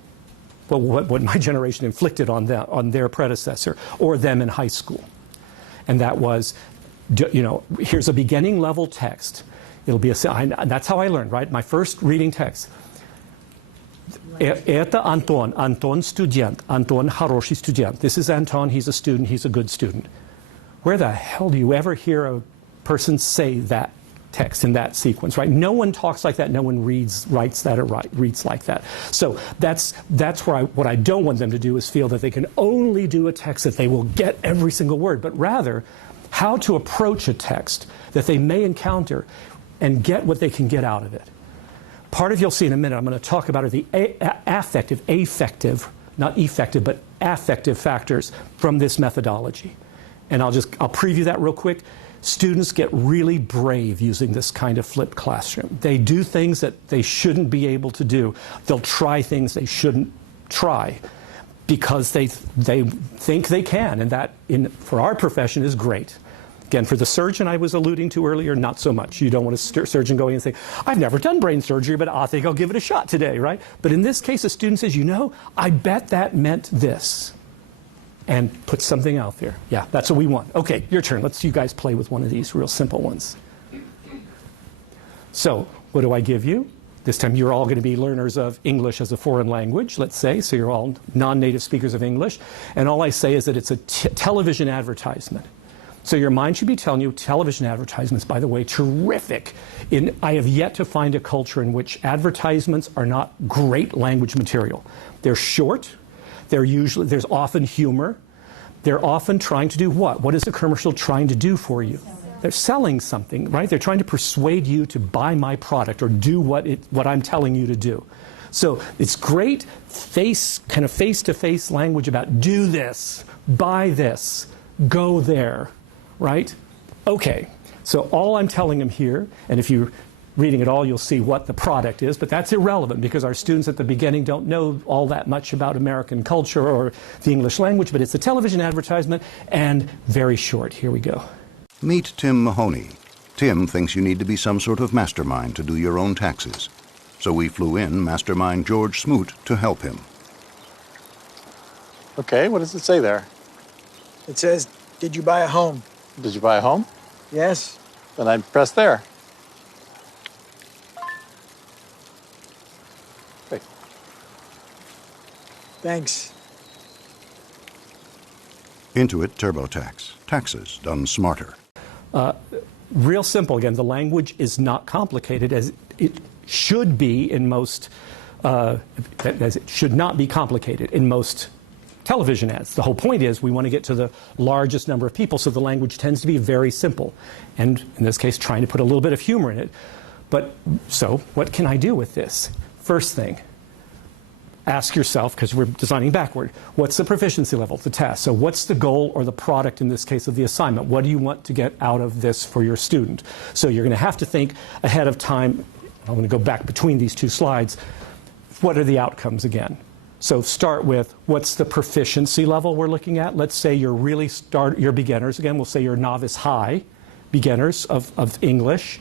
Well, what my generation inflicted on them, on their predecessor or them in high school, and that was, here's a beginning level text. It'll be that's how I learned, right? My first reading text. Это Антон. Антон студент. Антон хороший студент. This is Anton. He's a student. He's a good student. Where the hell do you ever hear a person say that text in that sequence, right? No one talks like that. No one writes that or reads like that. So that's where what I don't want them to do is feel that they can only do a text that they will get every single word, but rather how to approach a text that they may encounter and get what they can get out of it. Part of, you'll see in a minute, I'm going to talk about are the affective, not effective, but affective factors from this methodology. And I'll preview that real quick. Students get really brave using this kind of flipped classroom. They do things that they shouldn't be able to do. They'll try things they shouldn't try because they think they can, and that, for our profession, is great. Again, for the surgeon I was alluding to earlier, not so much. You don't want a surgeon going and saying, I've never done brain surgery, but I think I'll give it a shot today, right? But in this case, a student says, I bet that meant this. And put something out there. Yeah, that's what we want. Okay, your turn. Let's you guys play with one of these real simple ones. So, what do I give you? This time you're all going to be learners of English as a foreign language, let's say. So you're all non-native speakers of English. And all I say is that it's a television advertisement. So your mind should be telling you television advertisements, by the way, terrific. I have yet to find a culture in which advertisements are not great language material. They're short. There's often humor. They're often trying to do what? What is the commercial trying to do for you? They're selling something, right? They're trying to persuade you to buy my product or do what I'm telling you to do. So it's great kind of face-to-face language about do this, buy this, go there, right? Okay, so all I'm telling them here, and if you're reading it all, you'll see what the product is, but that's irrelevant because our students at the beginning don't know all that much about American culture or the English language, but it's a television advertisement and very short. Here we go. Meet Tim Mahoney. Tim thinks you need to be some sort of mastermind to do your own taxes. So we flew in mastermind George Smoot to help him. Okay, what does it say there? It says, did you buy a home? Did you buy a home? Yes. Then I press there. Okay. Thanks. Intuit TurboTax. Taxes done smarter. Real simple. Again, the language is not complicated as it should be in most, as it should not be complicated in most television ads. The whole point is we want to get to the largest number of people, so the language tends to be very simple. And in this case, trying to put a little bit of humor in it. But so what can I do with this? First thing, ask yourself, because we're designing backward, what's the proficiency level, the test? So what's the goal or the product in this case of the assignment? What do you want to get out of this for your student? So you're going to have to think ahead of time. I'm going to go back between these two slides. What are the outcomes again? So start with what's the proficiency level we're looking at? Let's say you're beginners. Again, we'll say you're novice high beginners of English.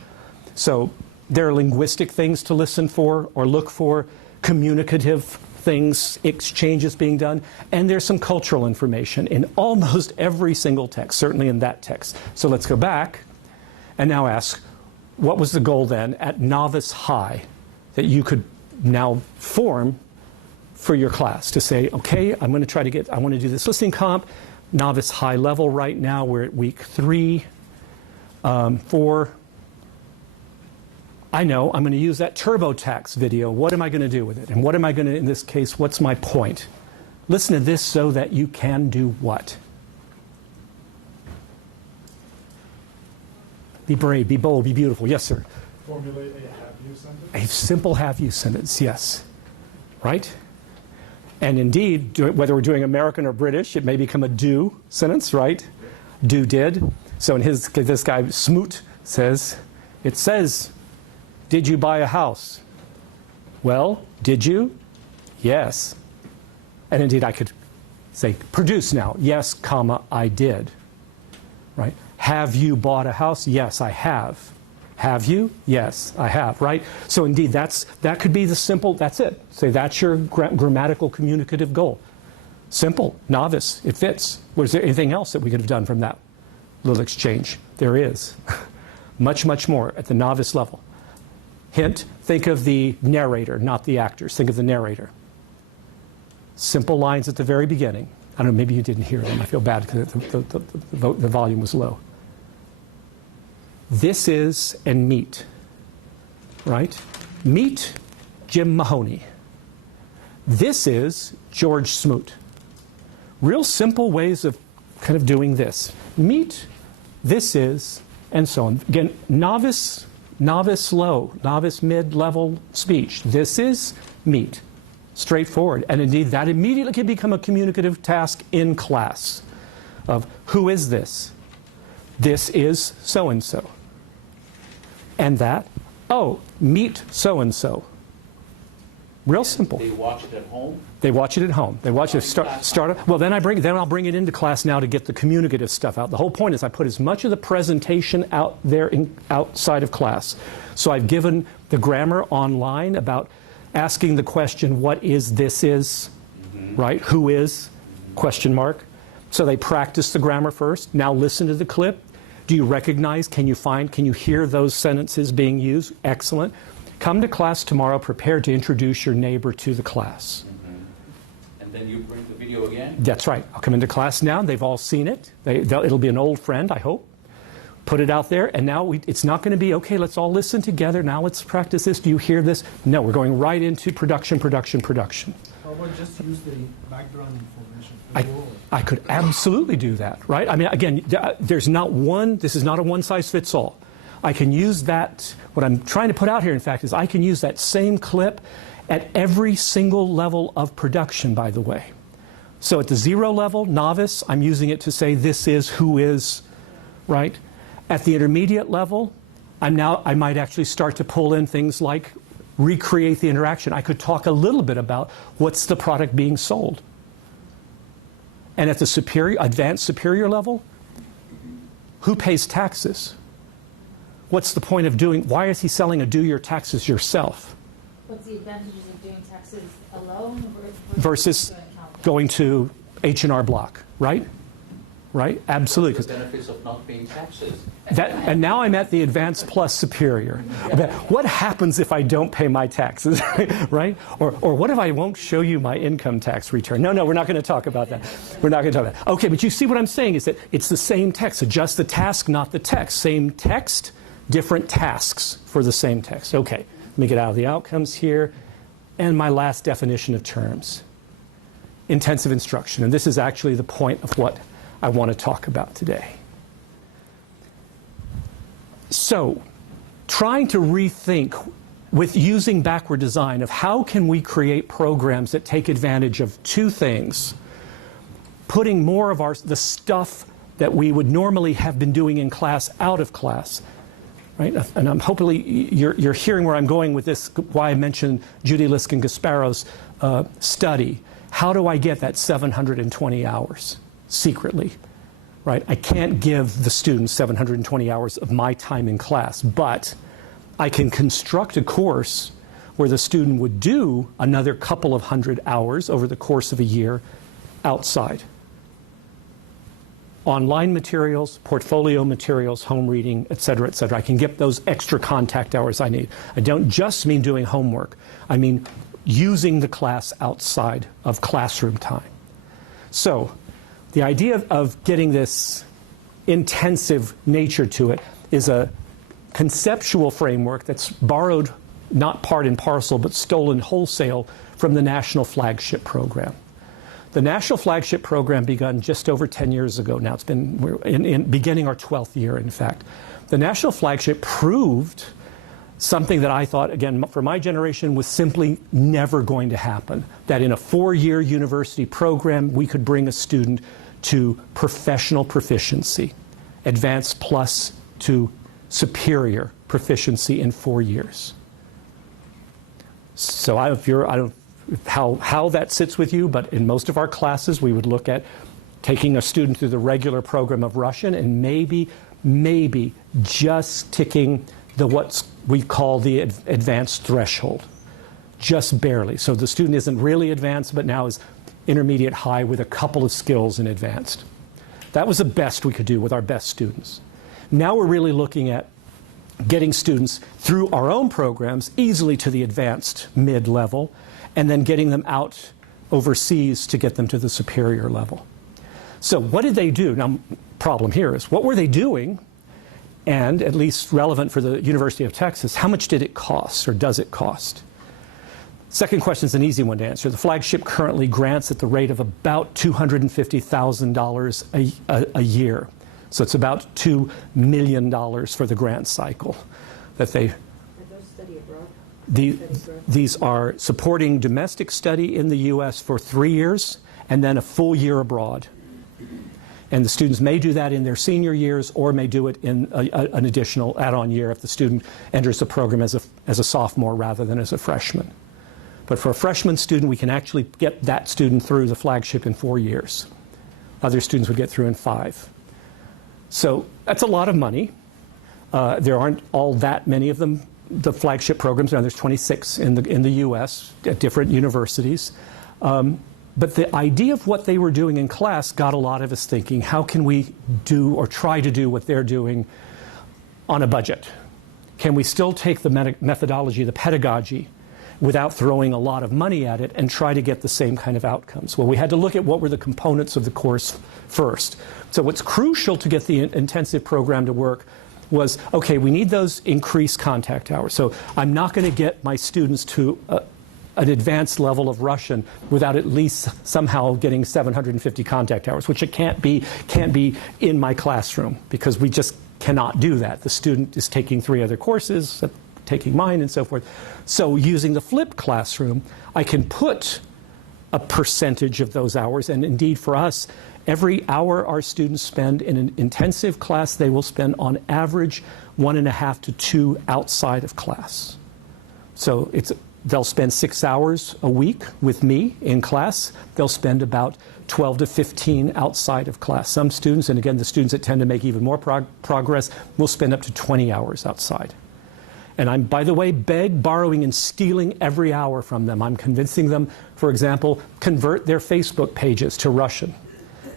So there are linguistic things to listen for or look for, communicative things, exchanges being done, and there's some cultural information in almost every single text, certainly in that text. So let's go back and now ask, what was the goal then at novice high that you could now form for your class to say, okay, I want to do this listening comp, novice high level right now, we're at week 3, 4. I know I'm going to use that TurboTax video. What am I going to do with it? And what am I going to, in this case, what's my point? Listen to this so that you can do what? Be brave, be bold, be beautiful. Yes, sir. Formulate a have-you sentence. A simple have-you sentence, yes. Right? And indeed, whether we're doing American or British, it may become a do sentence, right? Do, did. So in this guy, Smoot, says, it says, did you buy a house? Well, did you? Yes. And indeed, I could say, produce now. Yes, comma, I did. Right? Have you bought a house? Yes, I have. Have you? Yes, I have, right? So indeed, that could be the simple, that's it. Say that's your grammatical communicative goal. Simple, novice, it fits. Was there anything else that we could have done from that little exchange? There is. Much, much more at the novice level. Hint, think of the narrator, not the actors. Think of the narrator. Simple lines at the very beginning. I don't know, maybe you didn't hear them. I feel bad because the volume was low. This is and meet, right? Meet Jim Mahoney. This is George Smoot. Real simple ways of kind of doing this. Meet, this is, and so on. Again, novice low, novice mid-level speech. This is meet. Straightforward. And indeed, that immediately can become a communicative task in class of who is this? This is so-and-so. And that, oh, meet so-and-so. Real simple. They watch it at home? They watch it at home. They watch it start. Well, then I'll bring it into class now to get the communicative stuff out. The whole point is I put as much of the presentation out there outside of class. So I've given the grammar online about asking the question, what is this is, right? Who is, question mark. So they practice the grammar first. Now listen to the clip. Do you recognize, can you hear those sentences being used? Excellent. Come to class tomorrow prepared to introduce your neighbor to the class. And then you bring the video again? That's right. I'll come into class now. They've all seen it. It'll be an old friend, I hope. Put it out there, and now it's not going to be, okay, let's all listen together. Now let's practice this. Do you hear this? No, we're going right into production. How about just use the background information? I could absolutely do that, right? I mean, again, this is not a one-size-fits-all. I can use that, what I'm trying to put out here, in fact, is I can use that same clip at every single level of production, by the way. So at the 0 level, novice, I'm using it to say this is, who is, right? At the intermediate level, I might actually start to pull in things like recreate the interaction. I could talk a little bit about what's the product being sold. And at the advanced superior level, who pays taxes? What's the point of why is he selling a do your taxes yourself? What's the advantages of doing taxes alone versus going to H&R Block, right? Right? Absolutely. The benefits of not paying taxes. And now I'm at the advanced plus superior. Yeah. What happens if I don't pay my taxes, right? Or what if I won't show you my income tax return? No, we're not going to talk about that. We're not going to talk about that. Okay, but you see what I'm saying is that it's the same text. Adjust the task, not the text. Same text, different tasks for the same text. Okay, let me get out of the outcomes here. And my last definition of terms. Intensive instruction. And this is actually the point of what I want to talk about today. So, trying to rethink with using backward design of how can we create programs that take advantage of two things. Putting more of the stuff that we would normally have been doing in class out of class. Right? And I'm hopefully you're hearing where I'm going with this, why I mentioned Judy Liskin-Gasparo's study. How do I get that 720 hours? Secretly, right? I can't give the students 720 hours of my time in class, but I can construct a course where the student would do another couple of hundred hours over the course of a year outside. Online materials, portfolio materials, home reading, et cetera, et cetera. I can get those extra contact hours I need. I don't just mean doing homework. I mean using the class outside of classroom time. So, the idea of getting this intensive nature to it is a conceptual framework that's borrowed, not part and parcel, but stolen wholesale from the National Flagship program. The National Flagship program began just over 10 years ago now. We're beginning our 12th year, in fact. The National Flagship proved something that I thought, again, for my generation was simply never going to happen. That in a 4-year university program, we could bring a student to professional proficiency, advanced plus to superior proficiency in 4 years. So I don't how that sits with you, but in most of our classes, we would look at taking a student through the regular program of Russian and maybe just ticking the what we call the advanced threshold, just barely. So the student isn't really advanced, but now is intermediate high with a couple of skills in advanced. That was the best we could do with our best students. Now we're really looking at getting students through our own programs easily to the advanced mid-level, and then getting them out overseas to get them to the superior level. So what did they do? Now, problem here is, what were they doing? And at least relevant for the University of Texas, how much did it cost, or does it cost? Second question is an easy one to answer. The flagship currently grants at the rate of about $250,000 a year. So it's about $2 million for the grant cycle that they... These are supporting domestic study in the U.S. for 3 years and then a full year abroad. And the students may do that in their senior years or may do it in an additional add-on year if the student enters the program as a sophomore rather than as a freshman. But for a freshman student, we can actually get that student through the flagship in 4 years. Other students would get through in 5. So that's a lot of money. There aren't all that many of them. The flagship programs, now there's 26 in the U.S. at different universities. But the idea of what they were doing in class got a lot of us thinking, how can we do or try to do what they're doing on a budget? Can we still take the methodology, the pedagogy, without throwing a lot of money at it and try to get the same kind of outcomes? Well, we had to look at what were the components of the course first. So what's crucial to get the intensive program to work was, okay, we need those increased contact hours. So I'm not going to get my students to an advanced level of Russian without at least somehow getting 750 contact hours, which it can't be in my classroom, because we just cannot do that. The student is taking 3 other courses, taking mine and so forth. So using the flipped classroom, I can put a percentage of those hours, and indeed for us, every hour our students spend in an intensive class, they will spend on average 1.5 to 2 outside of class. So they'll spend 6 hours a week with me in class. They'll spend about 12 to 15 outside of class. Some students, and again, the students that tend to make even more progress, will spend up to 20 hours outside. And I'm, by the way, borrowing, and stealing every hour from them. I'm convincing them, for example, convert their Facebook pages to Russian.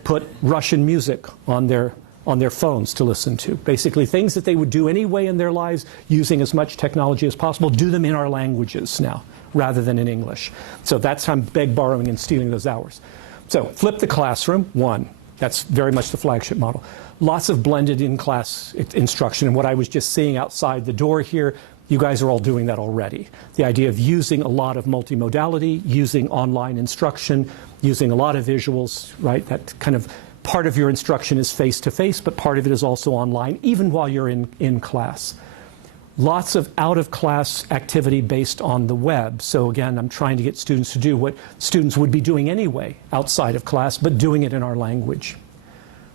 Put Russian music on their phones to listen to. Basically, things that they would do anyway in their lives, using as much technology as possible, do them in our languages now, rather than in English. So that's how I'm borrowing, and stealing those hours. So flip the classroom, 1. That's very much the flagship model. Lots of blended in-class instruction. And what I was just seeing outside the door here, you guys are all doing that already. The idea of using a lot of multimodality, using online instruction, using a lot of visuals, right? That kind of part of your instruction is face-to-face, but part of it is also online, even while you're in class. Lots of out-of-class activity based on the web. So again, I'm trying to get students to do what students would be doing anyway outside of class, but doing it in our language.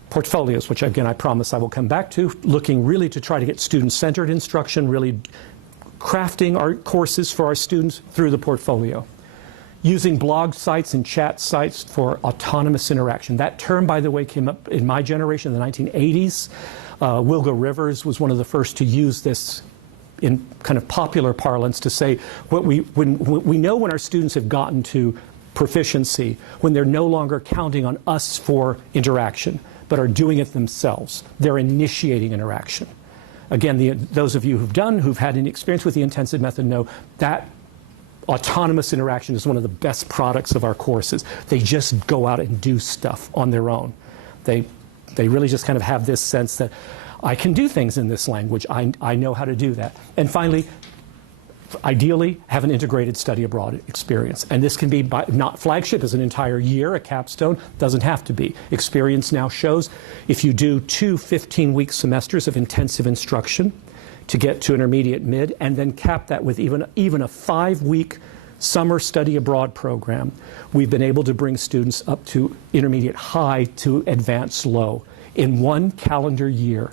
Portfolios, which again I promise I will come back to, looking really to try to get student-centered instruction, really crafting our courses for our students through the portfolio. Using blog sites and chat sites for autonomous interaction. That term, by the way, came up in my generation in the 1980s. Wilgo Rivers was one of the first to use this in kind of popular parlance to say when we know when our students have gotten to proficiency, when they're no longer counting on us for interaction, but are doing it themselves. They're initiating interaction. Again, those of you who've had any experience with the intensive method know that autonomous interaction is one of the best products of our courses. They just go out and do stuff on their own. They really just kind of have this sense that I can do things in this language. I know how to do that. And finally, ideally, have an integrated study abroad experience. And this can be not flagship as an entire year, a capstone, doesn't have to be. Experience now shows if you do 2 15-week semesters of intensive instruction, to get to intermediate mid, and then cap that with even a 5-week summer study abroad program. We've been able to bring students up to intermediate high to advanced low in 1 calendar year.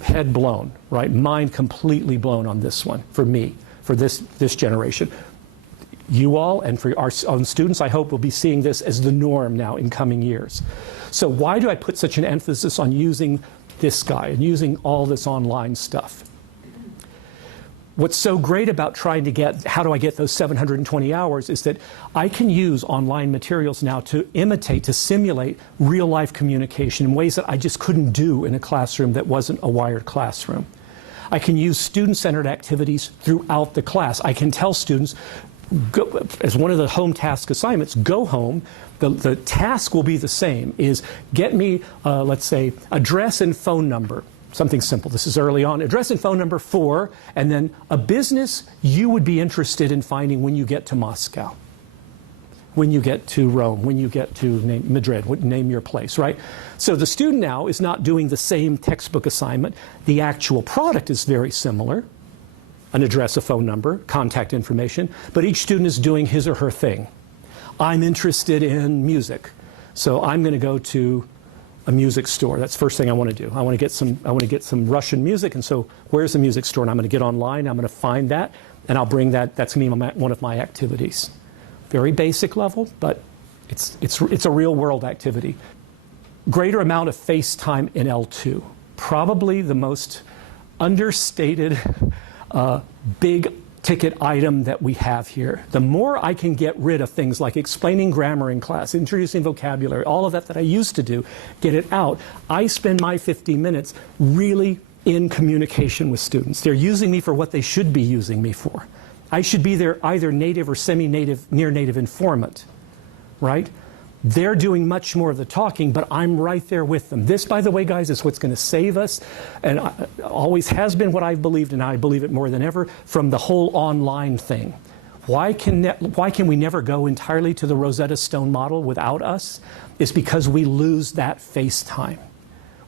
Head blown, right? Mind completely blown on this one, for me, for this generation. You all, and for our own students, I hope, will be seeing this as the norm now in coming years. So why do I put such an emphasis on using this guy and using all this online stuff? What's so great about trying to get, how do I get those 720 hours, is that I can use online materials now to imitate, to simulate real-life communication in ways that I just couldn't do in a classroom that wasn't a wired classroom. I can use student-centered activities throughout the class. I can tell students, go, as one of the home task assignments, go home. The task will be the same, is get me, let's say, address and phone number. Something simple. This is early on. Address and phone number 4, and then a business you would be interested in finding when you get to Moscow, when you get to Rome, when you get to Madrid, name your place, right? So the student now is not doing the same textbook assignment. The actual product is very similar, an address, a phone number, contact information, but each student is doing his or her thing. I'm interested in music, so I'm going to go to a music store. That's the first thing I want to do. I want to get some Russian music, and so where's the music store? And I'm going to get online, I'm going to find that, and I'll bring that. That's going to be one of my activities. Very basic level, but it's a real world activity. Greater amount of face time in L2. Probably the most understated big ticket item that we have here. The more I can get rid of things like explaining grammar in class, introducing vocabulary, all of that I used to do, get it out, I spend my 50 minutes really in communication with students. They're using me for what they should be using me for. I should be their either native or semi-native, near-native informant, right? They're doing much more of the talking, but I'm right there with them. This, by the way, guys, is what's going to save us, and always has been what I've believed, and I believe it more than ever, from the whole online thing. Why can we never go entirely to the Rosetta Stone model without us? It's because we lose that face time.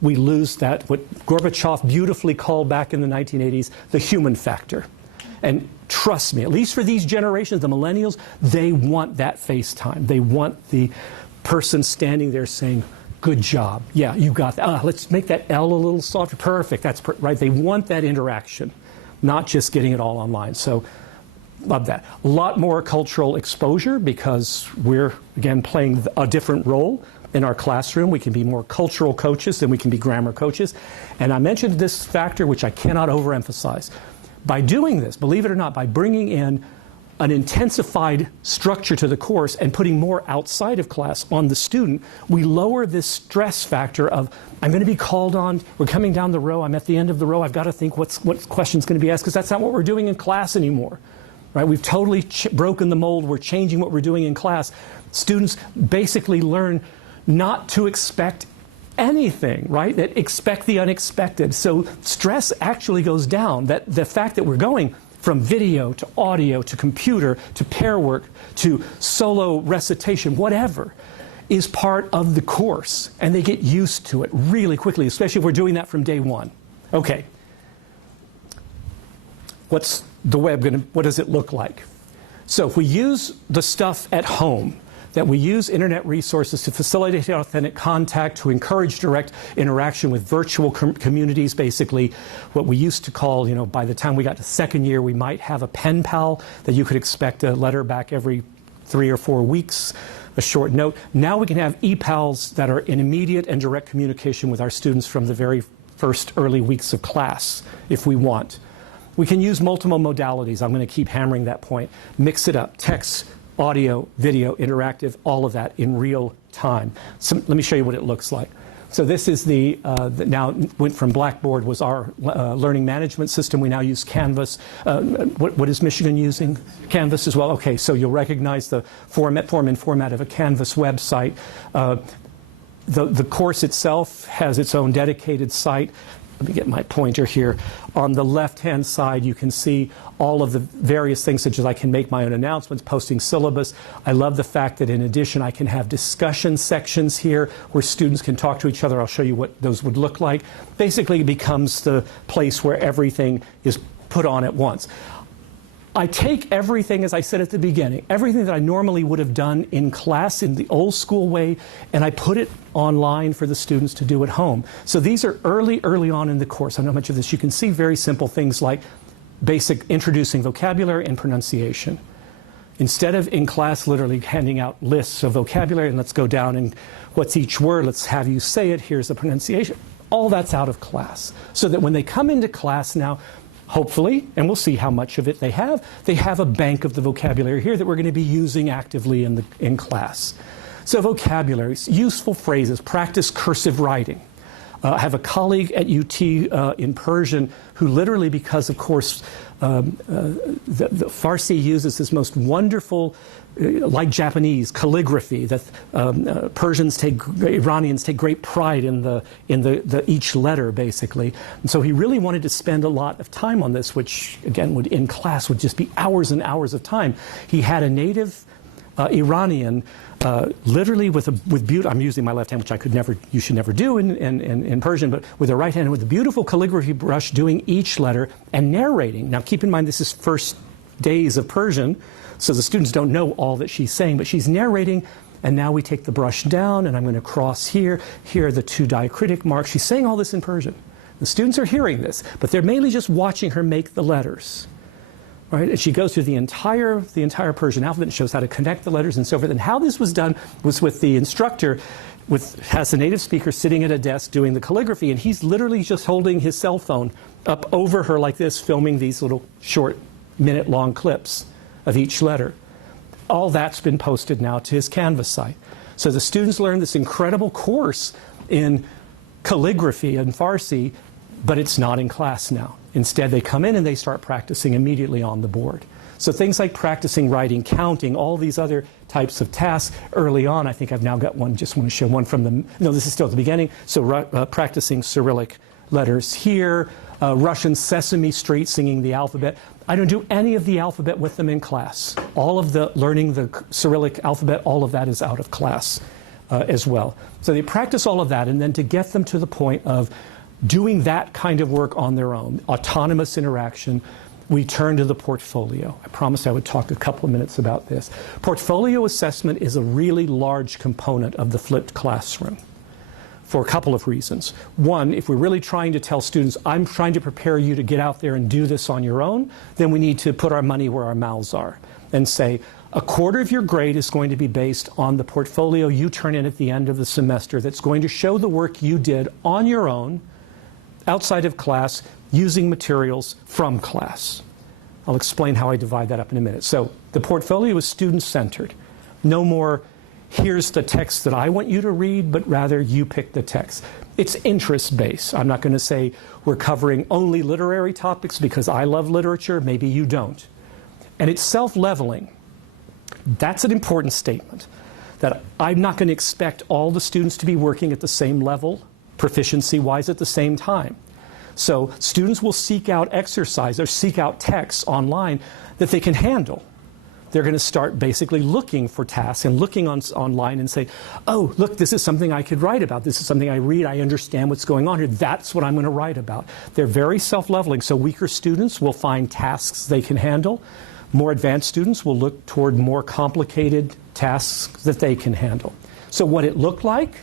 We lose that, what Gorbachev beautifully called back in the 1980s, the human factor. And trust me, at least for these generations, the millennials, they want that face time. They want the person standing there saying, good job. Yeah, you got that. Let's make that L a little softer. Perfect. That's right. They want that interaction, not just getting it all online. So love that. A lot more cultural exposure because we're, again, playing a different role in our classroom. We can be more cultural coaches than we can be grammar coaches. And I mentioned this factor, which I cannot overemphasize. By doing this, believe it or not, by bringing in an intensified structure to the course and putting more outside of class on the student, we lower this stress factor of, I'm going to be called on, we're coming down the row, I'm at the end of the row, I've got to think what question's going to be asked, because that's not what we're doing in class anymore. Right? We've totally broken the mold, we're changing what we're doing in class. Students basically learn not to expect anything, right? That expect the unexpected. So stress actually goes down. That the fact that we're going from video to audio to computer to pair work to solo recitation, whatever, is part of the course. And they get used to it really quickly, especially if we're doing that from day one. Okay. What's the web going to, what does it look like? So if we use the stuff at home, that we use internet resources to facilitate authentic contact, to encourage direct interaction with virtual communities, basically what we used to call, by the time we got to second year, we might have a pen pal that you could expect a letter back every 3 or 4 weeks, a short note. Now we can have e-pals that are in immediate and direct communication with our students from the very first early weeks of class, if we want. We can use multiple modalities. I'm going to keep hammering that point. Mix it up. Text, audio, video, interactive, all of that in real time. So let me show you what it looks like. So this is now went from Blackboard, was our learning management system. We now use Canvas. What is Michigan using? Canvas as well. Okay, so you'll recognize the form and format of a Canvas website. The course itself has its own dedicated site. let me get my pointer here. On the left-hand side, you can see all of the various things, such as I can make my own announcements, posting syllabus. I love the fact that in addition, I can have discussion sections here where students can talk to each other. I'll show you what those would look like. Basically, it becomes the place where everything is put on at once. I take everything, as I said at the beginning, everything that I normally would have done in class in the old school way, and I put it online for the students to do at home. So these are early on in the course. I know much of this. You can see very simple things like basic introducing vocabulary and pronunciation. Instead of in class literally handing out lists of vocabulary and let's go down and what's each word, let's have you say it, here's the pronunciation. All that's out of class. So that when they come into class now, hopefully, and we'll see how much of it they have a bank of the vocabulary here that we're going to be using actively in class. So vocabulary, useful phrases, practice cursive writing. I have a colleague at UT in Persian who literally, because of course the Farsi uses this most wonderful, like Japanese, calligraphy that Iranians take great pride in each letter, basically. And so he really wanted to spend a lot of time on this, which again in class would just be hours and hours of time. He had a native Iranian, literally with beauty. I'm using my left hand, which you should never do in Persian, but with the right hand, with a beautiful calligraphy brush, doing each letter and narrating. Now, keep in mind, this is first days of Persian, so the students don't know all that she's saying, but she's narrating. And now we take the brush down, and I'm going to cross here. Here are the two diacritic marks. She's saying all this in Persian. The students are hearing this, but they're mainly just watching her make the letters. Right? And she goes through the entire Persian alphabet and shows how to connect the letters and so forth. And how this was done was with the instructor, has a native speaker sitting at a desk doing the calligraphy, and he's literally just holding his cell phone up over her like this, filming these little short, minute-long clips of each letter. All that's been posted now to his Canvas site. So the students learn this incredible course in calligraphy and Farsi, but it's not in class now. Instead, they come in and they start practicing immediately on the board. So things like practicing writing, counting, all these other types of tasks early on. I think I've now got one, just want to show one from the, no, this is still at the beginning. So practicing Cyrillic letters here, Russian Sesame Street, singing the alphabet. I don't do any of the alphabet with them in class. All of the learning the Cyrillic alphabet, all of that is out of class as well. So they practice all of that, and then to get them to the point of doing that kind of work on their own, autonomous interaction, we turn to the portfolio. I promised I would talk a couple of minutes about this. Portfolio assessment is a really large component of the flipped classroom for a couple of reasons. One, if we're really trying to tell students, I'm trying to prepare you to get out there and do this on your own, then we need to put our money where our mouths are and say, a quarter of your grade is going to be based on the portfolio you turn in at the end of the semester that's going to show the work you did on your own, outside of class, using materials from class. I'll explain how I divide that up in a minute. So the portfolio is student-centered. No more, here's the text that I want you to read, but rather you pick the text. It's interest-based. I'm not going to say we're covering only literary topics because I love literature. Maybe you don't. And it's self-leveling. That's an important statement, that I'm not going to expect all the students to be working at the same level, proficiency-wise, at the same time. So students will seek out exercise or seek out texts online that they can handle. They're going to start basically looking for tasks and looking online and say, oh, look, this is something I could write about. This is something I read. I understand what's going on here. That's what I'm going to write about. They're very self-leveling. So weaker students will find tasks they can handle. More advanced students will look toward more complicated tasks that they can handle. So what it looked like,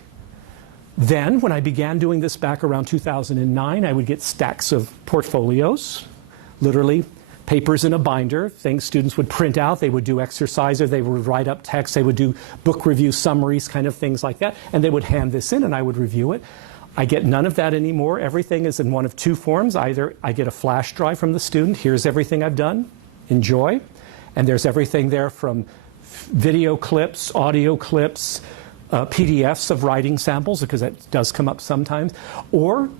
then, when I began doing this back around 2009, I would get stacks of portfolios, literally papers in a binder, things students would print out. They would do exercise, or they would write up text. They would do book review summaries, kind of things like that. And they would hand this in, and I would review it. I get none of that anymore. Everything is in one of two forms. Either I get a flash drive from the student. Here's everything I've done. Enjoy. And there's everything there from video clips, audio clips, PDFs of writing samples, because that does come up sometimes, or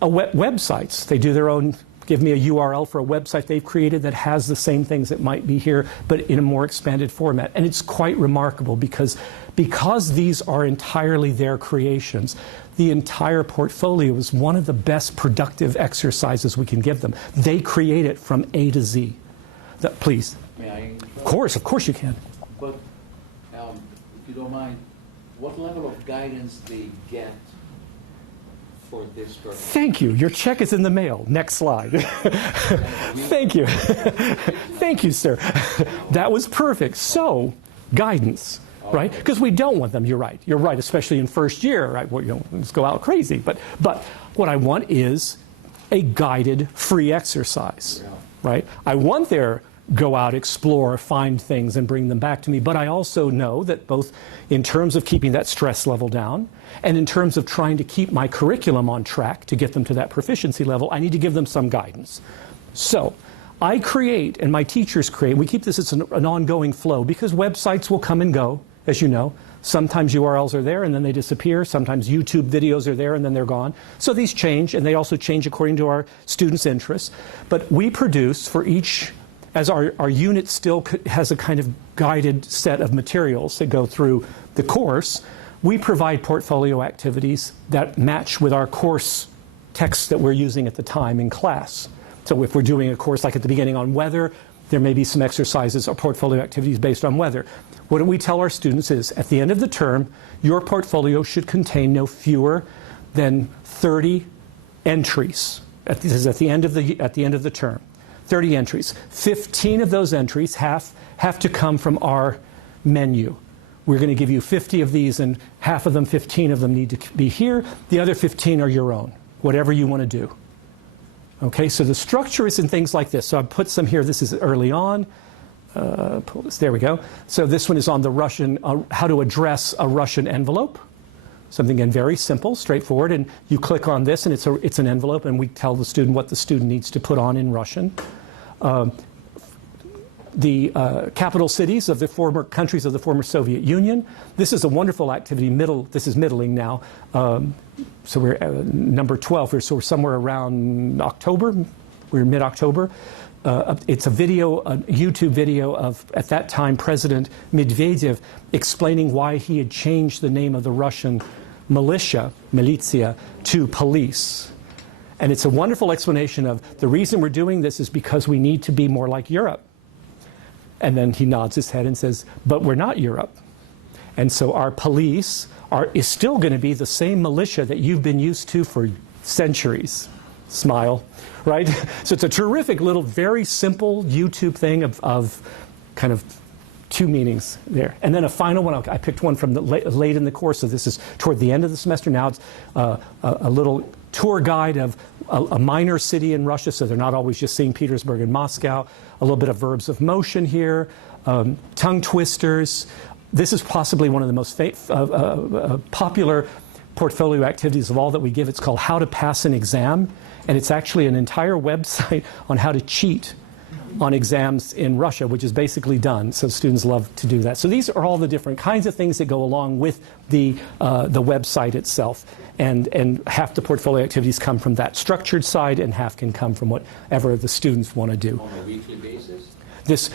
websites. They do their own give me a URL for a website they've created that has the same things that might be here, but in a more expanded format. And it's quite remarkable because these are entirely their creations. The entire portfolio is one of the best productive exercises we can give them. They create it from A to Z. Please. May I? Of course you can. But if you don't mind, what level of guidance they get for this purpose? Thank you. Your check is in the mail. Next slide. Thank you. Thank you, sir. That was perfect. So, guidance, right? Because we don't want them. You're right. You're right, especially in first year, right? Well, let's go out crazy. But what I want is a guided free exercise, right? I want their go out, explore, find things, and bring them back to me. But I also know that both in terms of keeping that stress level down and in terms of trying to keep my curriculum on track to get them to that proficiency level, I need to give them some guidance. So I create, and my teachers create, we keep this as an ongoing flow because websites will come and go, as you know. Sometimes URLs are there and then they disappear. Sometimes YouTube videos are there and then they're gone. So these change, and they also change according to our students' interests. But we produce for each, as our unit still has a kind of guided set of materials that go through the course, we provide portfolio activities that match with our course texts that we're using at the time in class. So if we're doing a course like at the beginning on weather, there may be some exercises or portfolio activities based on weather. What we tell our students is, at the end of the term, your portfolio should contain no fewer than 30 entries. This is at the end of the term. 30 entries. 15 of those entries have to come from our menu. We're going to give you 50 of these, and half of them, 15 of them need to be here. The other 15 are your own, whatever you want to do. Okay, so the structure is in things like this. So I put some here. This is early on. Pull this. There we go. So this one is on the Russian, how to address a Russian envelope. Something, again, very simple, straightforward. And you click on this, and it's an envelope, and we tell the student what the student needs to put on in Russian. The capital cities of the former countries of the former Soviet Union. This is a wonderful activity. This is middling now. So we're number 12. So we're somewhere around October. We're in mid-October. It's a YouTube video of, at that time, President Medvedev explaining why he had changed the name of the Russian militia, to police. And it's a wonderful explanation of the reason we're doing this is because we need to be more like Europe. And then he nods his head and says, but we're not Europe. And so our police is still going to be the same militia that you've been used to for centuries. Smile, right? So it's a terrific little, very simple YouTube thing of kind of two meanings there. And then a final one, I picked one from late in the course, so this is toward the end of the semester. Now it's a little tour guide of a minor city in Russia, so they're not always just St. Petersburg and Moscow. A little bit of verbs of motion here, tongue twisters. This is possibly one of the most popular portfolio activities of all that we give. It's called How to Pass an Exam, and it's actually an entire website on how to cheat on exams in Russia, which is basically done. So students love to do that. So these are all the different kinds of things that go along with the website itself. And half the portfolio activities come from that structured side, and half can come from whatever the students want to do. On a weekly basis? This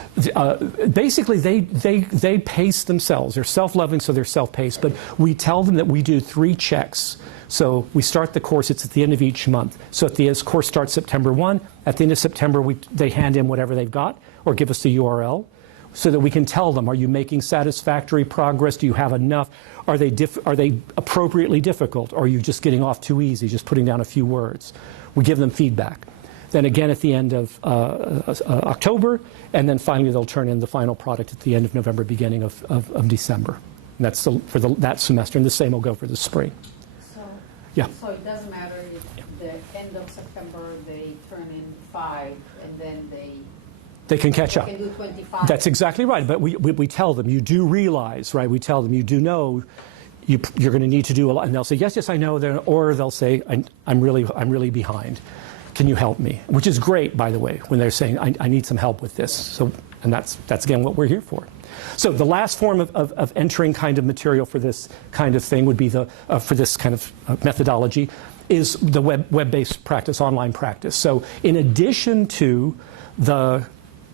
basically they pace themselves. They're self-loving, so they're self-paced. But we tell them that we do 3 checks. So we start the course. It's at the end of each month. So at the course starts September 1. At the end of September, they hand in whatever they've got or give us the URL, so that we can tell them: are you making satisfactory progress? Do you have enough? Are they appropriately difficult? Or are you just getting off too easy, just putting down a few words? We give them feedback. Then again at the end of October, and then finally they'll turn in the final product at the end of November, beginning of December. And that's for that semester, and the same will go for the spring. So it doesn't matter if the end of September they turn in 5 and then they can catch up. They can do 25. That's exactly right. But we tell them, you do realize, right? We tell them, you do know you're going to need to do a lot. And they'll say, yes, I know. Or they'll say, I'm really behind. Can you help me? Which is great, by the way, when they're saying, I need some help with this. So, and that's again what we're here for. So the last form of entering kind of material for this kind of thing would be for this kind of methodology is the web-based practice, online practice. So in addition to the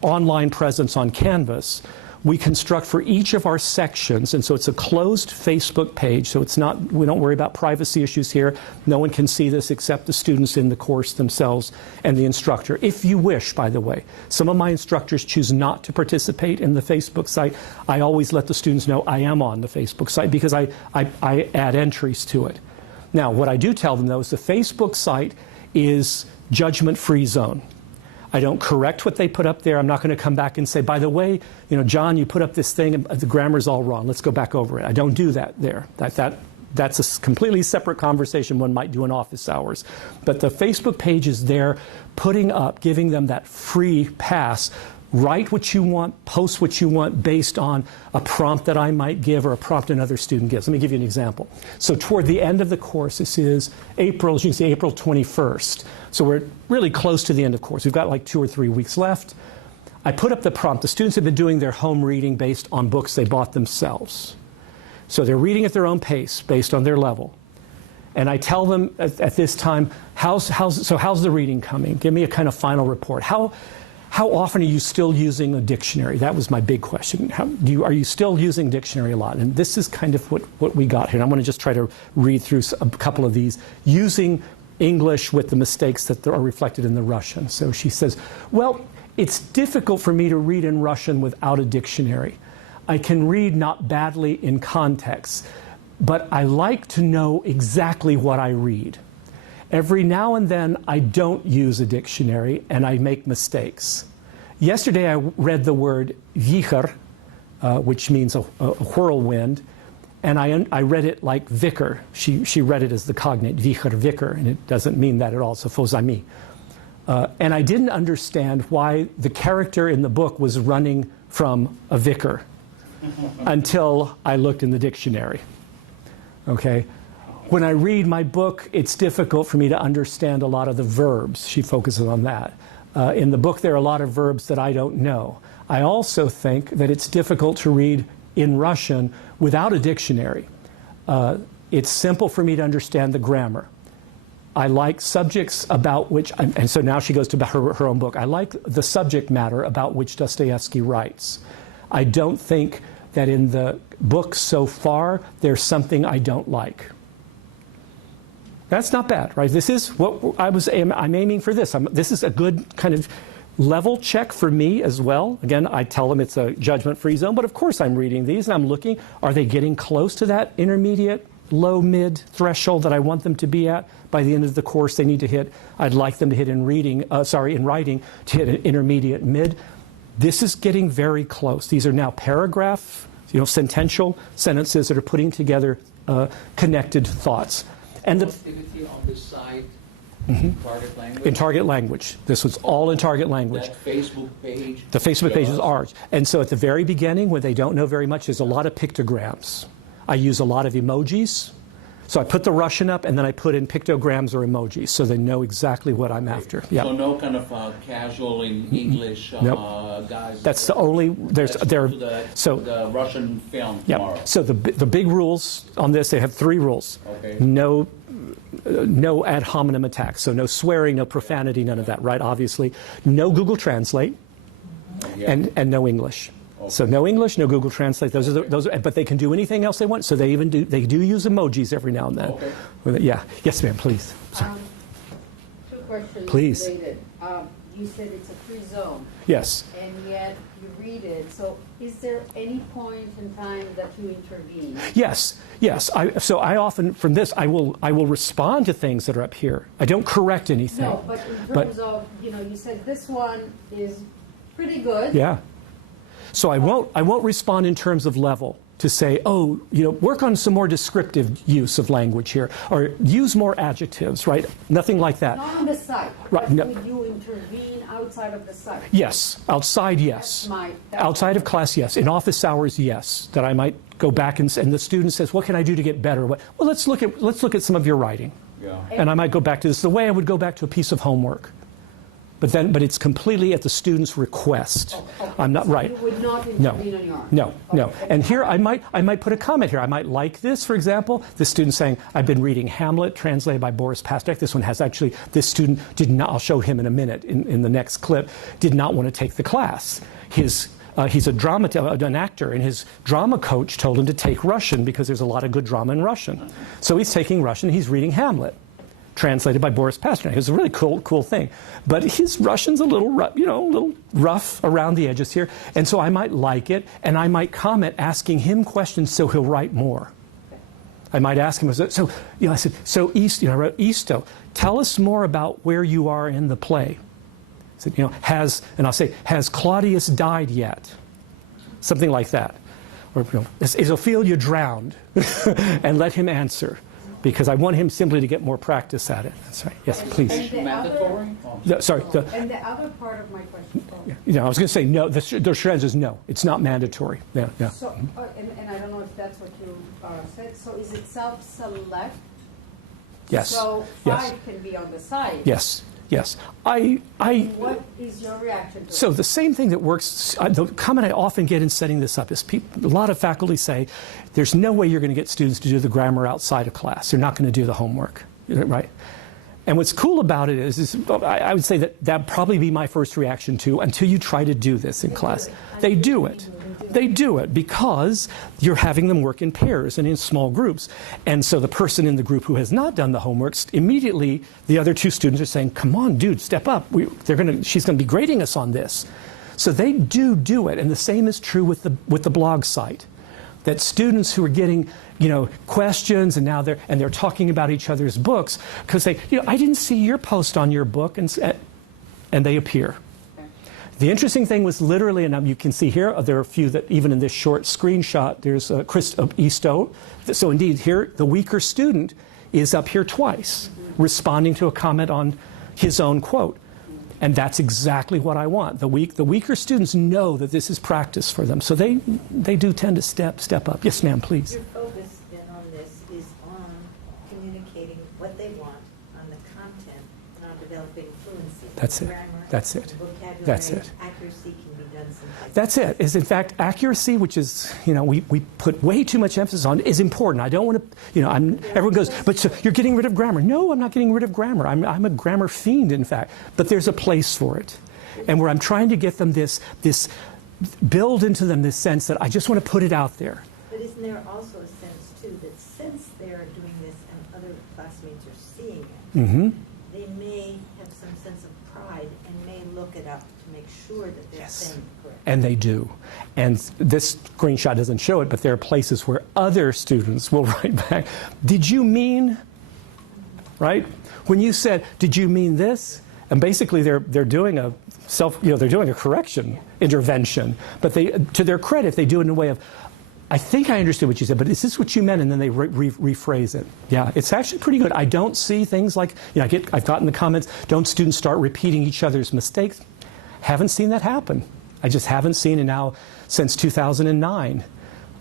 online presence on Canvas, we construct for each of our sections, and so it's a closed Facebook page, so it's not, we don't worry about privacy issues here. No one can see this except the students in the course themselves and the instructor. If you wish, by the way, some of my instructors choose not to participate in the Facebook site. I always let the students know I am on the Facebook site because I add entries to it. Now, what I do tell them, though, is the Facebook site is judgment-free zone. I don't correct what they put up there. I'm not going to come back and say, by the way, John, you put up this thing and the grammar's all wrong. Let's go back over it. I don't do that there. That's a completely separate conversation one might do in office hours. But the Facebook page is there, putting up, giving them that free pass. Write what you want, post what you want based on a prompt that I might give or a prompt another student gives. Let me give you an example. So toward the end of the course, this is April, as you can see, April 21st. So we're really close to the end of course. We've got like 2 or 3 weeks left. I put up the prompt. The students have been doing their home reading based on books they bought themselves. So they're reading at their own pace based on their level. And I tell them at this time, how's the reading coming? Give me a kind of final report. How often are you still using a dictionary? That was my big question. Are you still using dictionary a lot? And this is kind of what we got here. And I'm going to just try to read through a couple of these using English with the mistakes that are reflected in the Russian. So she says, well, it's difficult for me to read in Russian without a dictionary. I can read not badly in context, but I like to know exactly what I read. Every now and then, I don't use a dictionary, and I make mistakes. Yesterday, I read the word vichar, which means a whirlwind, and I read it like vicar. She read it as the cognate, vichar, and it doesn't mean that at all, so fozami. And I didn't understand why the character in the book was running from a vicar until I looked in the dictionary. Okay? When I read my book, it's difficult for me to understand a lot of the verbs. She focuses on that. In the book, there are a lot of verbs that I don't know. I also think that it's difficult to read in Russian without a dictionary. It's simple for me to understand the grammar. I like subjects about which, and so now she goes to her own book. I like the subject matter about which Dostoevsky writes. I don't think that in the book so far, there's something I don't like. That's not bad, right? This is what I'm aiming for this. This is a good kind of level check for me as well. Again, I tell them it's a judgment-free zone, but of course I'm reading these and I'm looking, are they getting close to that intermediate, low, mid threshold that I want them to be at? By the end of the course, they need to hit, I'd like them to hit in writing, to hit an intermediate mid. This is getting very close. These are now paragraph, sentential sentences that are putting together connected thoughts. And the activity on this site, target language? In target language. This was all in target language. That Facebook page? The Facebook page is ours. And so at the very beginning, when they don't know very much, there's a lot of pictograms. I use a lot of emojis. So I put the Russian up, and then I put in pictograms or emojis, so they know exactly what I'm after. Yeah. So no kind of casual in English nope. guys? That's the only, the Russian film tomorrow. Yeah. So the big rules on this, they have 3 rules. Okay. No ad hominem attacks, so no swearing, no profanity, none of that, right, obviously. No Google Translate, and no English. Okay. So no English, no Google Translate. Those are, but they can do anything else they want. So they do use emojis every now and then. Okay. Yeah. Yes, ma'am. Please. 2 questions Please. related. You said it's a free zone. Yes. And yet you read it. So is there any point in time that you intervene? Yes. So I often, from this, I will respond to things that are up here. I don't correct anything. No, but in terms of, you said this one is pretty good. Yeah. So I won't respond in terms of level to say, oh, work on some more descriptive use of language here, or use more adjectives, right? Nothing like that. Not on the site. Right. No. Would you intervene outside of the site? Yes. Outside, yes. Outside of class, yes. In office hours, yes. That I might go back and the student says, what can I do to get better? Well, let's look at some of your writing. Yeah. And I might go back to this the way I would go back to a piece of homework. but it's completely at the student's request. I'm not right. You would not intervene on your own? No, no. And here I might put a comment here. I might like this, for example. This student saying, I've been reading Hamlet, translated by Boris Pasternak. This one has actually, this student did not, I'll show him in a minute in the next clip, did not want to take the class. He's an actor, and his drama coach told him to take Russian because there's a lot of good drama in Russian. So he's taking Russian, he's reading Hamlet, translated by Boris Pasternak. It's a really cool thing. But his Russian's a little rough around the edges here, and so I might like it, and I might comment asking him questions so he'll write more. I might ask him, I said, so I wrote, Isto, tell us more about where you are in the play. I said, and I'll say, has Claudius died yet? Something like that. Or, is Ophelia drowned? And let him answer, because I want him simply to get more practice at it. That's right. Yes, please. Mandatory? Sorry. And the other part of my question. I was going to say no. The answer is no. It's not mandatory. Yeah. So, and I don't know if that's what you said. So is it self-select? Yes. So 5 can be on the side. Yes. Yes. What is your reaction to it? So the same thing that works, the comment I often get in setting this up is a lot of faculty say, there's no way you're going to get students to do the grammar outside of class. They're not going to do the homework, right? And what's cool about it is I would say that'd probably be my first reaction too, until you try to do this in class. They do it. They do it because you're having them work in pairs and in small groups. And so the person in the group who has not done the homework, immediately the other 2 students are saying, come on, dude, step up. She's going to be grading us on this. So they do it. And the same is true with the blog site. That students who are getting, questions and now they're talking about each other's books because I didn't see your post on your book, and they appear. The interesting thing was literally, and you can see here, there are a few that even in this short screenshot, there's Chris Isto. So indeed, here, the weaker student is up here twice, responding to a comment on his own quote. And that's exactly what I want. The weaker students know that this is practice for them. So they do tend to step up. Yes, ma'am, please. Your focus then on this is on communicating what they want, on the content, and on developing fluency. That's it. Grammar, That's it. vocabulary, That's it. accuracy can be done sometimes. That's it. Is in fact accuracy, which is we put way too much emphasis on, is important. I don't want to everyone goes, but so you're getting rid of grammar. No, I'm not getting rid of grammar. I'm a grammar fiend, in fact. But there's a place for it, and where I'm trying to get them this build into them this sense that I just want to put it out there. But isn't there also a sense too that since they're doing this and other classmates are seeing it, they may have some sense of pride and may look it up to make sure that they're saying it correctly. And they do. And this screenshot doesn't show it, but there are places where other students will write back, did you mean, right? When you said, did you mean this? And basically they're doing a they're doing a correction intervention. But to their credit, they do it in a way of, I think I understood what you said, but is this what you meant? And then they rephrase it. Yeah, it's actually pretty good. I don't see things like, I've gotten the comments, don't students start repeating each other's mistakes? Haven't seen that happen. I just haven't seen it now since 2009.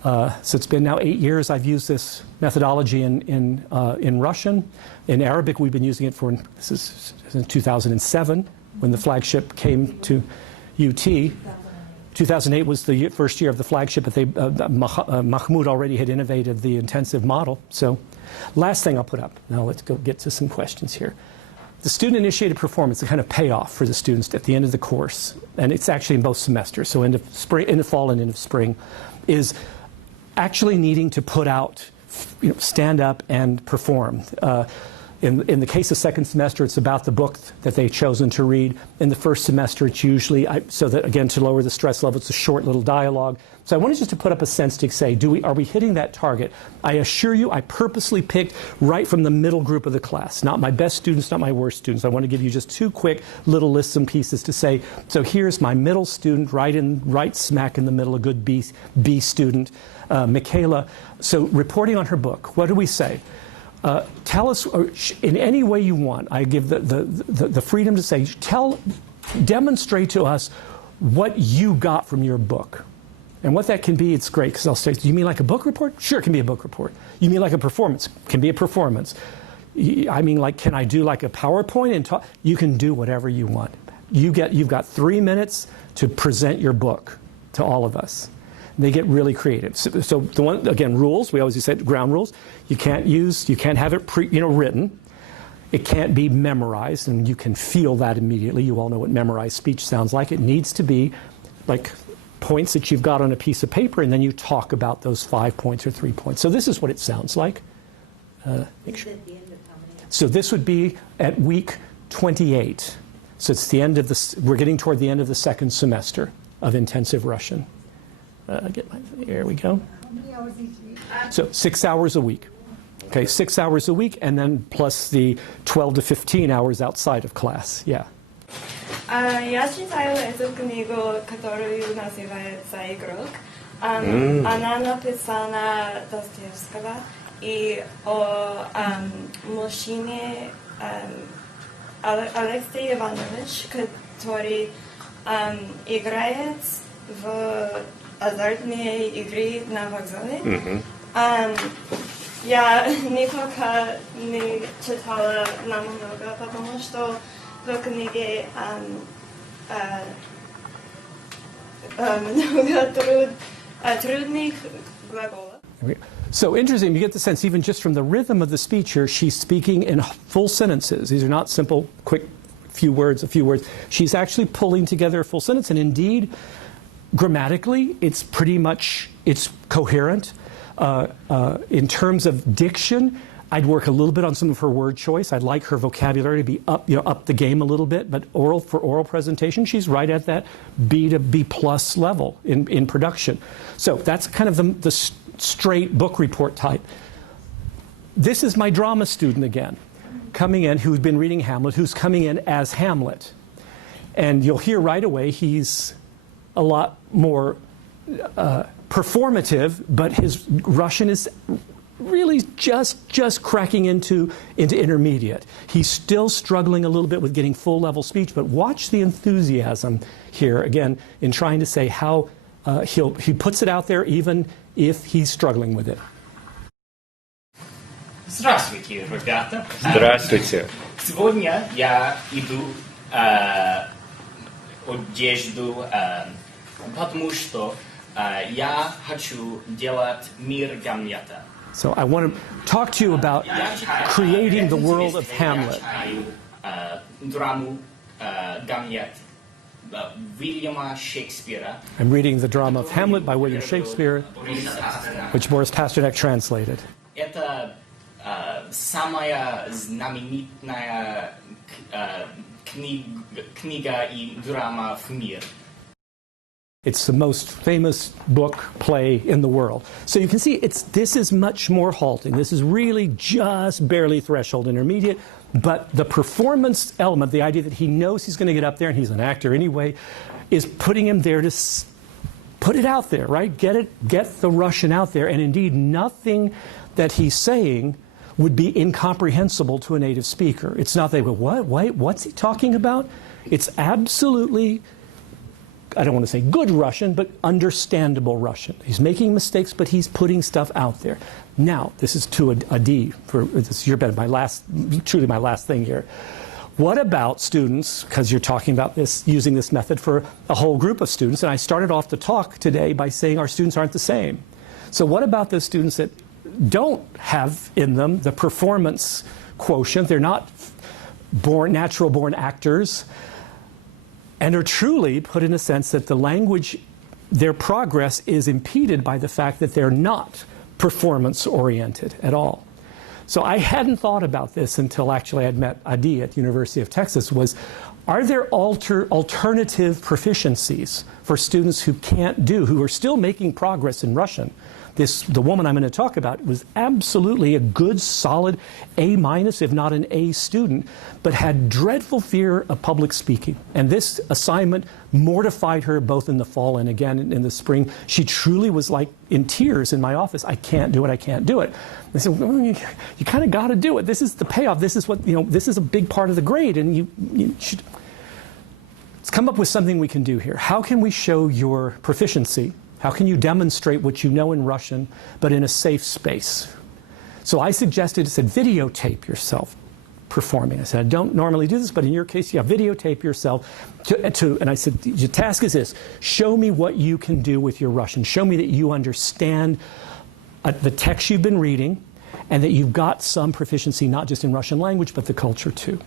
So it's been now 8 years I've used this methodology in Russian. In Arabic, we've been using it this is in 2007 when the flagship came to UT. 2008 was the first year of the flagship, but Mahmoud already had innovated the intensive model. So last thing I'll put up. Now let's go get to some questions here. The student-initiated performance, the kind of payoff for the students at the end of the course, and it's actually in both semesters, so end of fall and end of spring, is actually needing to put out, stand up and perform. In the case of second semester, it's about the book that they've chosen to read. In the first semester, it's usually, so that again, to lower the stress level, it's a short little dialogue. So I wanted just to put up a sense to say, are we hitting that target? I assure you, I purposely picked right from the middle group of the class, not my best students, not my worst students. I want to give you just 2 quick little lists and pieces to say, so here's my middle student, right smack in the middle, a good B student, Michaela. So reporting on her book, what do we say? Tell us in any way you want. I give the freedom to say, demonstrate to us what you got from your book. And what that can be, it's great, because I'll say, do you mean like a book report? Sure, it can be a book report. You mean like a performance? It can be a performance. I mean, like, can I do like a PowerPoint and talk? You can do whatever you want. you've got 3 minutes to present your book to all of us. They get really creative. So the one, again, rules, we always said ground rules. You can't have it written. It can't be memorized, and you can feel that immediately. You all know what memorized speech sounds like. It needs to be like points that you've got on a piece of paper, and then you talk about those 5 points or 3 points. So this is what it sounds like. Make sure. So this would be at week 28. So it's the end of we're getting toward the end of the second semester of intensive Russian. There we go. How many hours each week? So 6 hours a week. Okay, 6 hours a week, and then plus the 12 to 15 hours outside of class. Yeah. Я читаю эту книгу, которую называется «Игрок». Она написана Достоевского и о мужчине Алексей Иванович, который играет в азартные игры на вокзале. Я никогда не читала намного, потому что в книге много трудных глаголов. So interesting, you get the sense, even just from the rhythm of the speech here, she's speaking in full sentences. These are not simple, quick, a few words. She's actually pulling together a full sentence, and indeed, grammatically, it's coherent. In terms of diction, I'd work a little bit on some of her word choice. I'd like her vocabulary to be up the game a little bit, but for oral presentation, she's right at that B to B plus level in production. So that's kind of the straight book report type. This is my drama student again, coming in, who's been reading Hamlet, who's coming in as Hamlet. And you'll hear right away he's a lot more performative, but his Russian is really just cracking into intermediate. He's still struggling a little bit with getting full level speech, but watch the enthusiasm here again in trying to say how he puts it out there even if he's struggling with it. Здравствуйте, ребята. Здравствуйте. Сегодня я иду одежду, потому что я хочу делать мир Гамлета. So I want to talk to you about creating the world of Hamlet. Драму Гамлет Williama Shakespeare. I'm reading the drama of Hamlet by William Shakespeare, which Boris Pasternak translated. Это самая знаменитая книга и драма в мире. It's the most famous book, play in the world. So you can see this is much more halting. This is really just barely threshold intermediate, but the performance element, the idea that he knows he's going to get up there and he's an actor anyway, is putting him there to put it out there, right? Get the Russian out there, and indeed nothing that he's saying would be incomprehensible to a native speaker. It's not they go, what? Wait, what's he talking about? It's absolutely, I don't want to say good Russian, but understandable Russian. He's making mistakes, but he's putting stuff out there. Now, this is to a D, this is your bed, truly my last thing here. What about students, because you're talking about this, using this method for a whole group of students, and I started off the talk today by saying our students aren't the same. So what about those students that don't have in them the performance quotient? They're not natural born actors, and are truly put in a sense that the language, their progress is impeded by the fact that they're not performance-oriented at all. So I hadn't thought about this until actually I'd met Adi at the University of Texas, are there alternative proficiencies for students who are still making progress in Russian? The woman I'm going to talk about was absolutely a good, solid A-, if not an A student, but had dreadful fear of public speaking. And this assignment mortified her both in the fall and again in the spring. She truly was like in tears in my office. I can't do it. I can't do it. I said, well, you kind of got to do it. This is the payoff. This is this is a big part of the grade, and you should. Let's come up with something we can do here. How can we show your proficiency? How can you demonstrate what you know in Russian, but in a safe space? So I suggested, videotape yourself performing. I said, I don't normally do this, but in your case, yeah, videotape yourself. And I said, your task is this: show me what you can do with your Russian. Show me that you understand the text you've been reading, and that you've got some proficiency, not just in Russian language, but the culture too.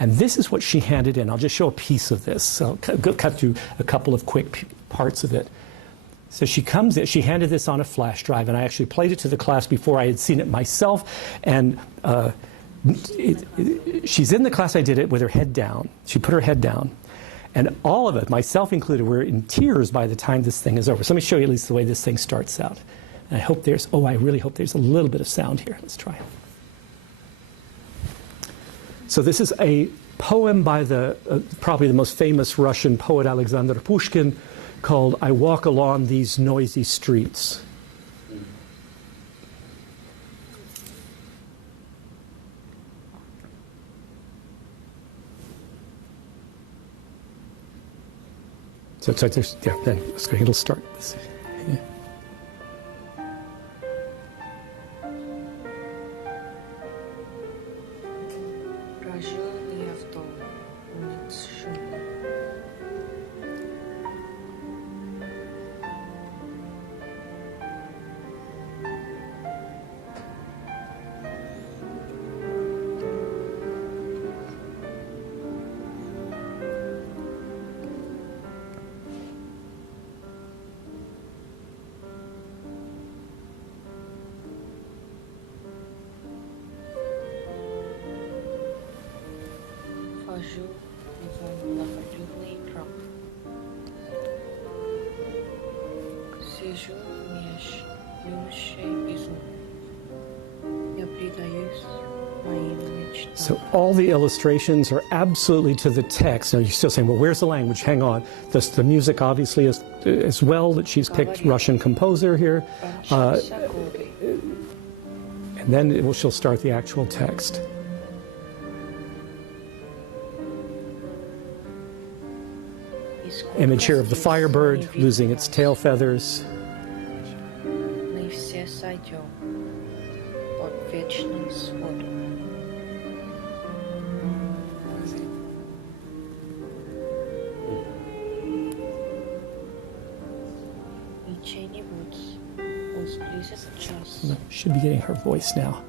And this is what she handed in. I'll just show a piece of this. So I'll cut through a couple of quick parts of it. So she comes in, she handed this on a flash drive, and I actually played it to the class before I had seen it myself. And she's in the class. I did it with her head down. She put her head down. And all of it, myself included, were in tears by the time this thing is over. So let me show you at least the way this thing starts out. And I hope there's, I really hope there's a little bit of sound here. Let's try. So this is a poem by the probably the most famous Russian poet Alexander Pushkin, called "I Walk Along These Noisy Streets." So it's like there's, yeah, then it'll start. Yeah. So all the illustrations are absolutely to the text. Now you're still saying, well, where's the language? Hang on. The music obviously is as well, that she's picked Russian composer here. And then she'll start the actual text. Image here of the firebird losing its tail feathers. Should be getting her voice now.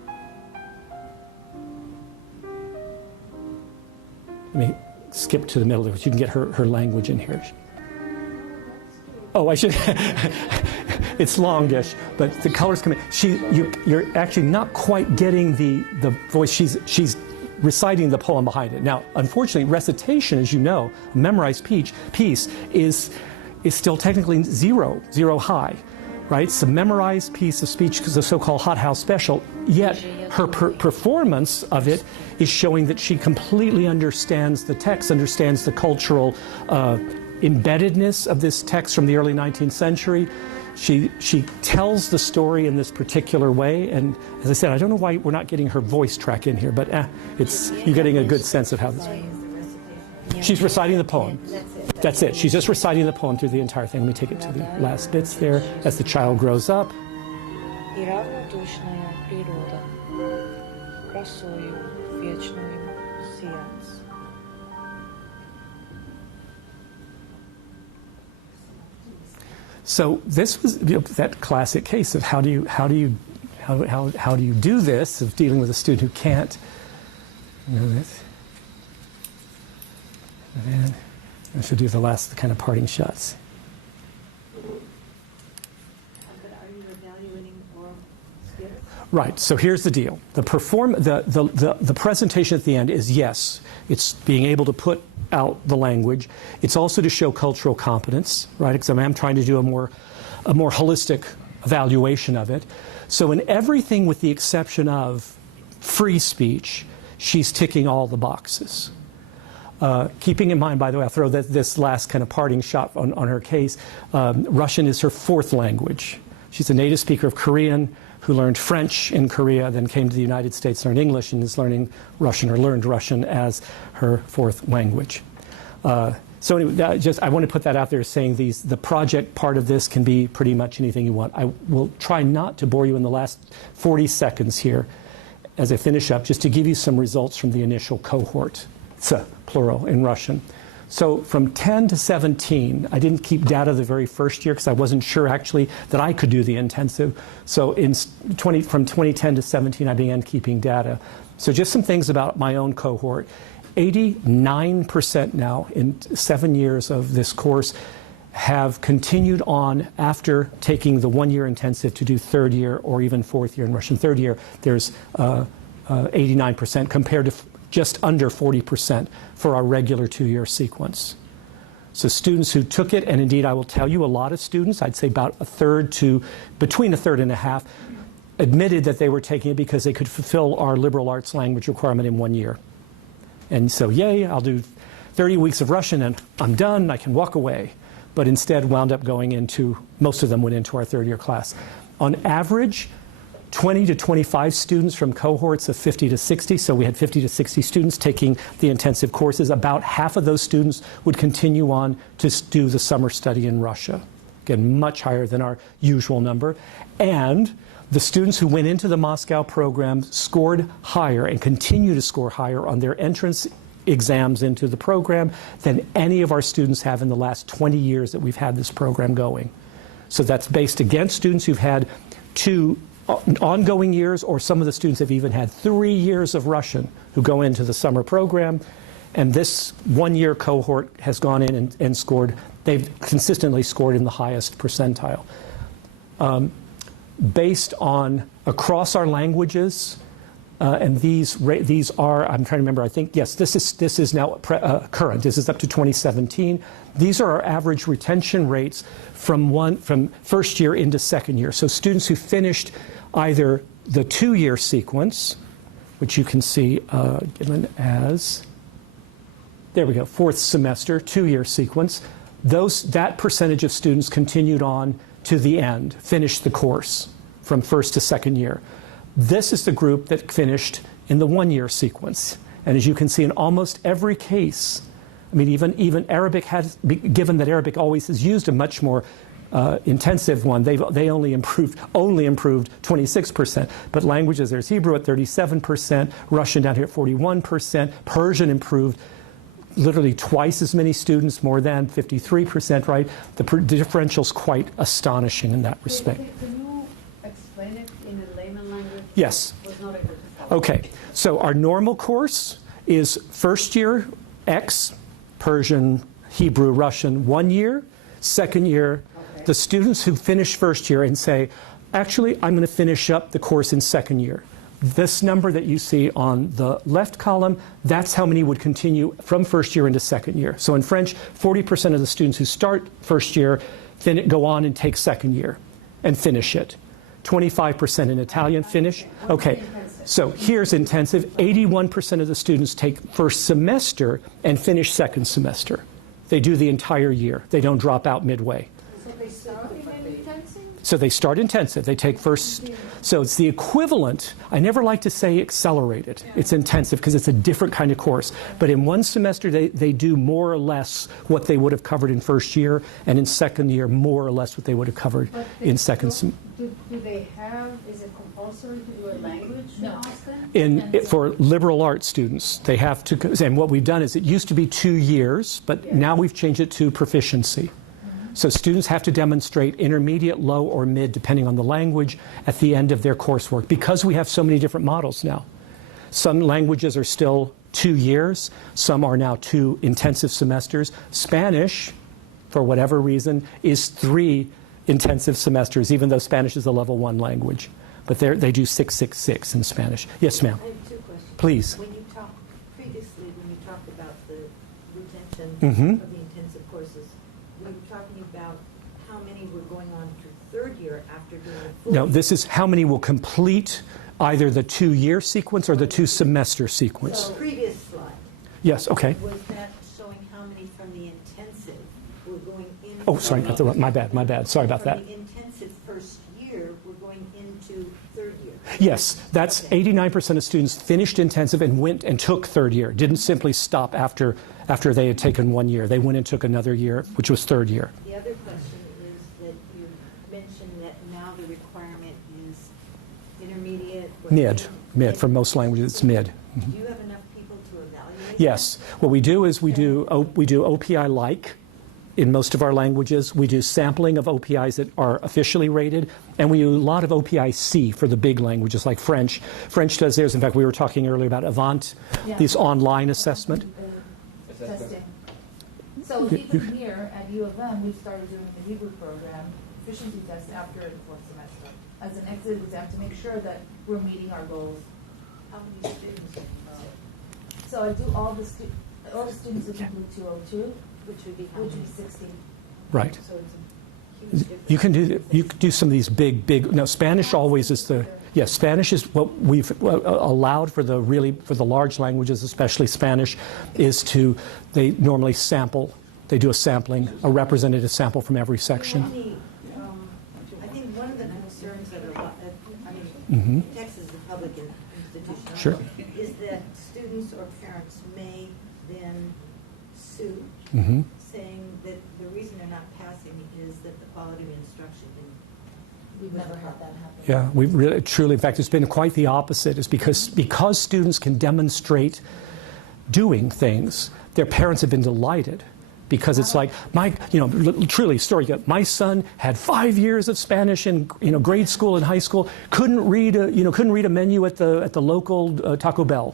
Let me skip to the middle of it. You can get her language in here. Oh, I should. It's longish, but the colors come in. You're actually not quite getting the voice. She's reciting the poem behind it. Now, unfortunately, recitation, as you know, a memorized piece is still technically zero high. Right? It's a memorized piece of speech because the so-called hothouse special, yet her performance of it is showing that she completely understands the text, understands the cultural embeddedness of this text from the early 19th century. She tells the story in this particular way, and as I said, I don't know why we're not getting her voice track in here, but you're getting a good sense of how this. She's reciting the poem. That's it. She's just reciting the poem through the entire thing. Let me take it to the last bits there. As the child grows up. So this was that classic case of how do you do this, of dealing with a student who can't, this. And then I should do the last kind of parting shots. But are you evaluating oral skills? Right. So here's the deal. The presentation at the end is, yes, it's being able to put out the language. It's also to show cultural competence, right? Because I'm trying to do a more holistic evaluation of it. So in everything with the exception of free speech, she's ticking all the boxes. Keeping in mind, by the way, I'll throw this last kind of parting shot on her case. Russian is her fourth language. She's a native speaker of Korean who learned French in Korea, then came to the United States, learned English, and is learning Russian, or learned Russian as her fourth language. So anyway, I want to put that out there, saying the project part of this can be pretty much anything you want. I will try not to bore you in the last 40 seconds here. as I finish up, just to give you some results from the initial cohort. It's a plural in Russian. So from 10 to 17, I didn't keep data the very first year because I wasn't sure actually that I could do the intensive. So from 2010 to 17, I began keeping data. So just some things about my own cohort. 89% now in 7 years of this course have continued on after taking the 1 year intensive to do third year or even fourth year in Russian. Third year, there's 89% compared to just under 40% for our regular 2-year sequence. So students who took it, and indeed I will tell you a lot of students, I'd say about a third to between a third and a half, admitted that they were taking it because they could fulfill our liberal arts language requirement in 1 year. And so, yay, I'll do 30 weeks of Russian and I'm done, I can walk away. But instead wound up going into, most of them went into our third year class. On average, 20 to 25 students from cohorts of 50 to 60, so we had 50 to 60 students taking the intensive courses. About half of those students would continue on to do the summer study in Russia. Again, much higher than our usual number. And the students who went into the Moscow program scored higher and continue to score higher on their entrance exams into the program than any of our students have in the last 20 years that we've had this program going. So that's based against students who've had 2 ongoing years, or some of the students have even had 3 years of Russian who go into the summer program. And this 1 year cohort has gone in and scored, they've consistently scored in the highest percentile. Based on across our languages, and these are, I'm trying to remember, I think, yes, this is now current. This is up to 2017. These are our average retention rates from first year into second year. So students who finished either the 2-year sequence, which you can see given as, there we go, 4th semester, 2-year sequence, that percentage of students continued on to the end, finished the course from first to second year. This is the group that finished in the 1-year sequence. And as you can see in almost every case, I mean, even Arabic has, given that Arabic always has used a much more intensive one, they only improved 26%. But languages, there's Hebrew at 37%, Russian down here at 41%, Persian improved literally twice as many students, more than 53%, right? The differential's quite astonishing in that respect. Can you explain it in a layman language? Yes. Was not able to follow. Okay, so our normal course is first year X, Persian, Hebrew, Russian, 1 year. Second year, the students who finish first year and say, actually, I'm going to finish up the course in second year. This number that you see on the left column, that's how many would continue from first year into second year. So in French, 40% of the students who start first year go on and take second year and finish it. 25% in Italian finish. Okay, so here's intensive. 81% of the students take first semester and finish second semester. They do the entire year. They don't drop out midway. So they start in intensive? So they start intensive. They take first. So it's the equivalent. I never like to say accelerated. It's intensive because it's a different kind of course. But in one semester, they do more or less what they would have covered in first year, and in second year, more or less what they would have covered in second semester. Do they have, is it compulsory to do a language in Austin? For liberal arts students, they have to, and what we've done is it used to be 2 years, but now we've changed it to proficiency. So students have to demonstrate intermediate, low, or mid, depending on the language, at the end of their coursework, because we have so many different models now. Some languages are still 2 years. Some are now 2 intensive semesters. Spanish, for whatever reason, is 3 intensive semesters, even though Spanish is a level 1 language. But they do 666 in Spanish. Yes, ma'am. I have 2 questions. Please. When you talked about the retention of the intensive courses, we were talking about how many were going on to third year after doing the full No, this is how many will complete either the 2-year sequence or the 2-semester sequence. So previous slide. Yes, okay. Was that showing how many from the intensive were going into... Oh, sorry, my bad. Sorry about that. From the intensive first year were going into third year. Yes, that's 89% of students finished intensive and went and took third year. Didn't simply stop after they had taken 1 year. They went and took another year, which was third year. The other question is that you mentioned that now the requirement is intermediate. Mid. Mid. For most languages, it's mid. Do you have enough people to evaluate? Yes. What we do is we do OPI-like in most of our languages. We do sampling of OPIs that are officially rated, and we do a lot of OPI-C for the big languages like French. French does theirs. In fact, we were talking earlier about Avant, this online assessment. Testing. So even here at U of M, we started doing the Hebrew program proficiency test after the fourth semester as an exit exam to make sure that we're meeting our goals. How many students? So I do all the students would include 202, which would be 60. Right. So it's a huge difference. You can do some of these big. No, Spanish always is the. Yes, Spanish is what we've allowed for the large languages, especially Spanish, is they normally sample. They do a sampling, a representative sample from every section. I think one of the concerns that Texas is a public institution, Sure. is that students or parents may then sue, saying that the reason they're not passing is that the quality of instruction. We've never had that happen. Yeah, we really, truly, in fact, it's been quite the opposite. Is because students can demonstrate doing things, their parents have been delighted. Because it's like, truly story. My son had 5 years of Spanish in grade school and high school. Couldn't read a menu at the local Taco Bell.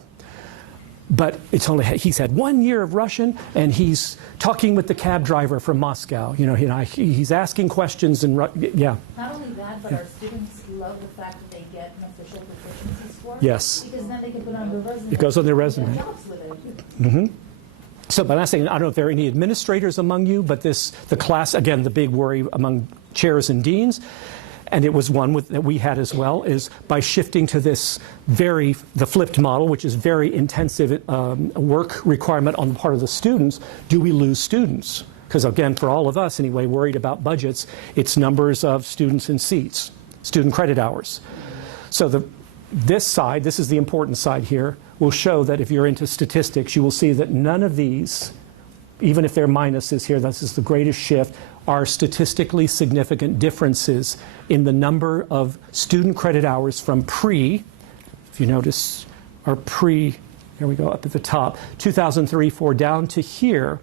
But he's had 1 year of Russian, and he's talking with the cab driver from Moscow. He's asking questions and yeah. Not only that, but our students love the fact that they get an official proficiency score. Yes. Because then they can put it on their resume. It goes on their resume. It helps with it. So, but I'm saying, I don't know if there are any administrators among you, but the class, again, the big worry among chairs and deans, and it was one that we had as well, is by shifting to the flipped model, which is very intensive work requirement on the part of the students, do we lose students? Because again, for all of us anyway, worried about budgets, it's numbers of students and seats, student credit hours. So this is the important side here, will show that if you're into statistics, you will see that none of these, even if they're minuses here, this is the greatest shift, are statistically significant differences in the number of student credit hours from if you notice, our here we go, up at the top, 2003-4 down to here.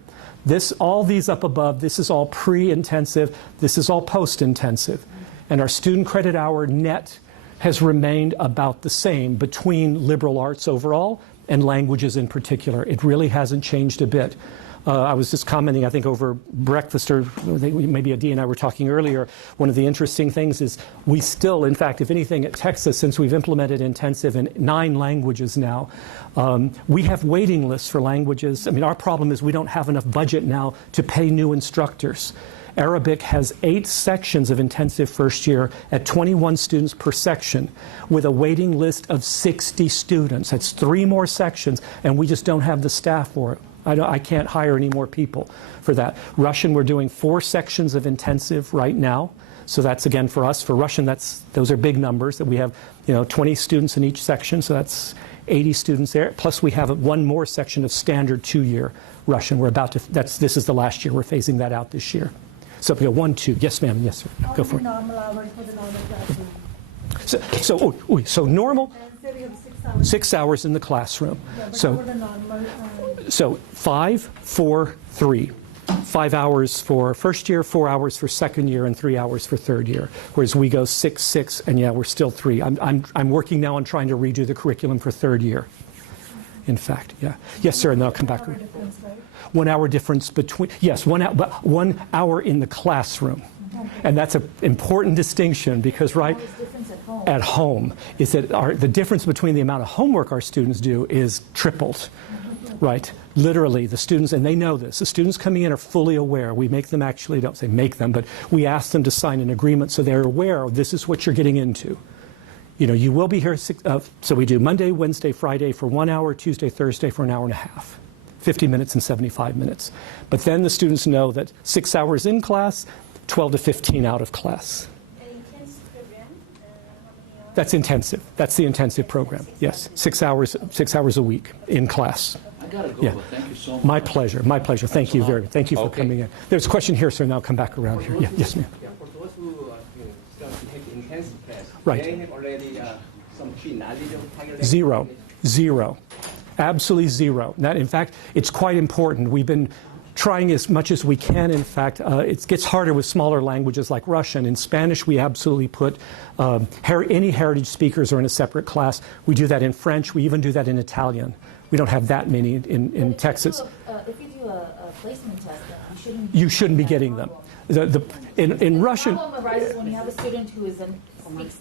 All these up above, this is all pre-intensive, this is all post-intensive. And our student credit hour net has remained about the same between liberal arts overall and languages in particular. It really hasn't changed a bit. I was just commenting, I think, over breakfast, or maybe Adi and I were talking earlier, one of the interesting things is we still, in fact, if anything, at Texas, since we've implemented intensive in 9 languages now, we have waiting lists for languages. I mean, our problem is we don't have enough budget now to pay new instructors. Arabic has 8 sections of intensive first year at 21 students per section with a waiting list of 60 students. That's 3 more sections, and we just don't have the staff for it. I can't hire any more people for that. Russian, we're doing 4 sections of intensive right now. So that's, again, for us. For Russian, those are big numbers that we have, 20 students in each section. So that's 80 students there. Plus we have 1 more section of standard 2-year Russian. This is the last year. We're phasing that out this year. So 1, 2. Yes, ma'am. Yes, sir. Go for it. Normal hours for the normal classroom. So normal, 6 hours in the classroom. So 5, 4, 3. 5 hours for first year, 4 hours for second year, and 3 hours for third year. Whereas we go 6, 6, and yeah, we're still 3. I'm working now on trying to redo the curriculum for third year. In fact, yeah. Yes, sir, and then I'll come back. 1 hour difference between, yes, 1 hour, but 1 hour in the classroom. And that's an important distinction because, right, at home is that the difference between the amount of homework our students do is tripled, right? Literally, the students, and they know this, the students coming in are fully aware. We make them actually, don't say make them, but we ask them to sign an agreement so they're aware of this is what you're getting into. You will be here, so we do Monday, Wednesday, Friday for 1 hour, Tuesday, Thursday for 1.5 hours. 50 minutes and 75 minutes. But then the students know that 6 hours in class, 12 to 15 out of class. That's intensive. That's the intensive program. Yes, 6 hours a week in class. I gotta go, Yeah. but thank you so much. My pleasure. My pleasure. Thank you very much. Thank you for coming in. There's a question here, sir. Now come back around here. Yeah. Yes, ma'am. Yeah, for those who start to take the intensive test, Right. they have already Zero. Zero. Absolutely zero. That, in fact, it's quite important. We've been trying as much as we can. In fact, it gets harder with smaller languages like Russian. In Spanish, we absolutely put any heritage speakers are in a separate class. We do that in French. We even do that in Italian. We don't have that many in Texas. If you do a placement test, you shouldn't be getting them. In Russian, the problem arises when you have a student who speaks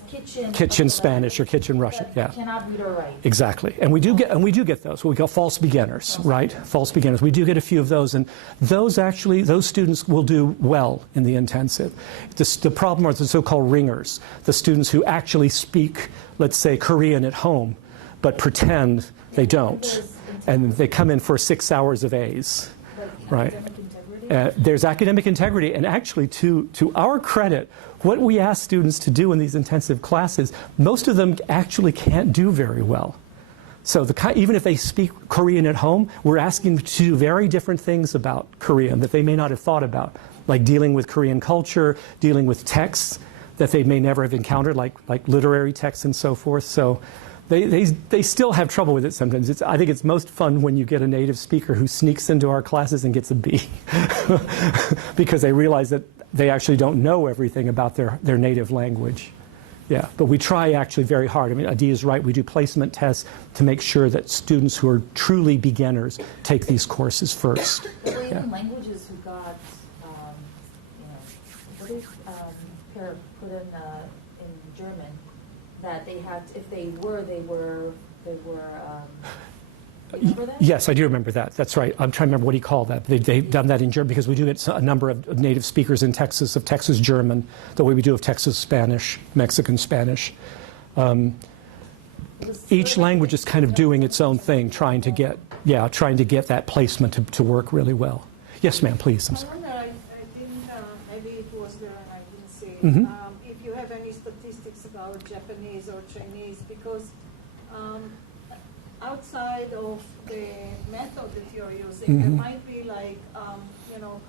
kitchen Spanish or kitchen Russian. Yeah, cannot read or write. Exactly, and we do get those. What we call false beginners, right? False beginners. We do get a few of those, and those students will do well in the intensive. The problem are the so-called ringers, the students who actually speak, let's say, Korean at home, but pretend they don't, and they come in for 6 hours of A's, right? There's academic integrity, and actually, to our credit, what we ask students to do in these intensive classes, most of them actually can't do very well. So even if they speak Korean at home, we're asking them to do very different things about Korean that they may not have thought about, like dealing with Korean culture, dealing with texts that they may never have encountered, like literary texts and so forth. So they still have trouble with it sometimes. I think it's most fun when you get a native speaker who sneaks into our classes and gets a B because they realize that they actually don't know everything about their native language. Yeah, but we try actually very hard. I mean, Adi is right. We do placement tests to make sure that students who are truly beginners take these courses first. Well, even languages who got, what is put in German, that they had, if they were. Remember that? Yes, I do remember that. That's right. I'm trying to remember what he called that. They've done that in German because we do get a number of native speakers in Texas, of Texas German, the way we do of Texas Spanish, Mexican Spanish. Each language is kind of doing its own thing, trying to get that placement to work really well. Yes, ma'am, please. I'm sorry. I didn't, maybe it was there and I didn't see it. Mm-hmm. If you have any statistics about Japanese or Chinese, because outside of the method that you're using, there might be like,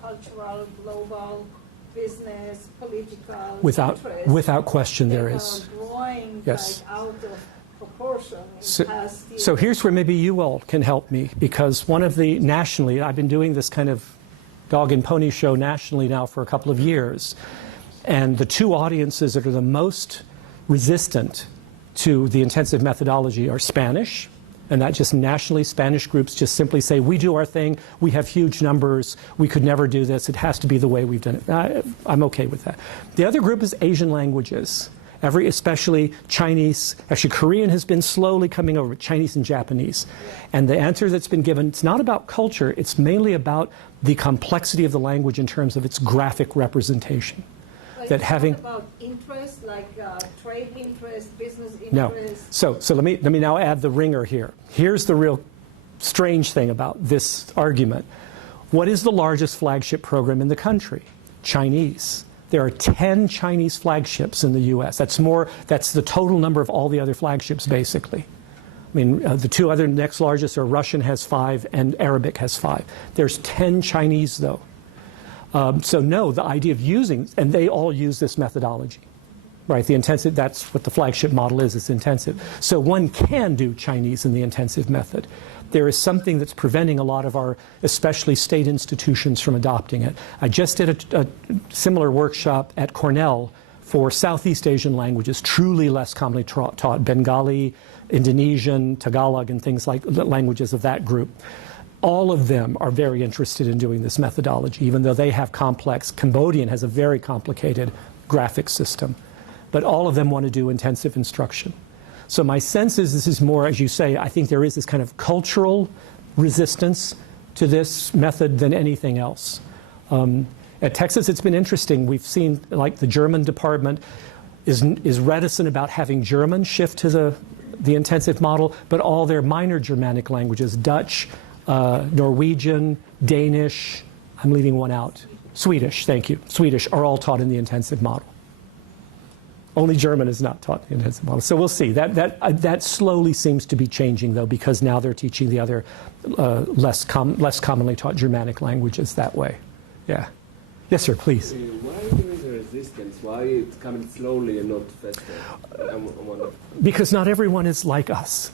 cultural, global, business, political interests without question there is. Growing yes. out of proportion. So here's where maybe you all can help me, because nationally, I've been doing this kind of dog and pony show nationally now for a couple of years, and the two audiences that are the most resistant to the intensive methodology are Spanish, and that just nationally, Spanish groups just simply say, we do our thing, we have huge numbers, we could never do this, it has to be the way we've done it. I'm okay with that. The other group is Asian languages, especially Chinese. Actually, Korean has been slowly coming over, Chinese and Japanese. And the answer that's been given, it's not about culture, it's mainly about the complexity of the language in terms of its graphic representation. But it's not about interest, like trade interest, business interest? No. So let me now add the ringer here. Here's the real strange thing about this argument. What is the largest flagship program in the country? Chinese. There are 10 Chinese flagships in the U.S. That's the total number of all the other flagships, basically. I mean, the two other next largest are Russian has 5 and Arabic has 5. There's 10 Chinese, though. So no, the idea of using, and they all use this methodology, right? The intensive, that's what the flagship model is, it's intensive. So one can do Chinese in the intensive method. There is something that's preventing a lot of our, especially state institutions, from adopting it. I just did a similar workshop at Cornell for Southeast Asian languages, truly less commonly taught, Bengali, Indonesian, Tagalog, and things like languages of that group. All of them are very interested in doing this methodology, even though they have Cambodian has a very complicated graphic system. But all of them want to do intensive instruction. So my sense is this is more, as you say, I think there is this kind of cultural resistance to this method than anything else. At Texas, it's been interesting. We've seen, like, the German department is reticent about having German shift to the intensive model, but all their minor Germanic languages, Dutch, Norwegian, Danish, I'm leaving one out, Swedish, thank you, Swedish, are all taught in the intensive model. Only German is not taught in the intensive model. So we'll see. That slowly seems to be changing, though, because now they're teaching the other less commonly taught Germanic languages that way. Yeah. Yes, sir, please. Why there is a resistance? Why it's coming slowly and not faster? Because not everyone is like us.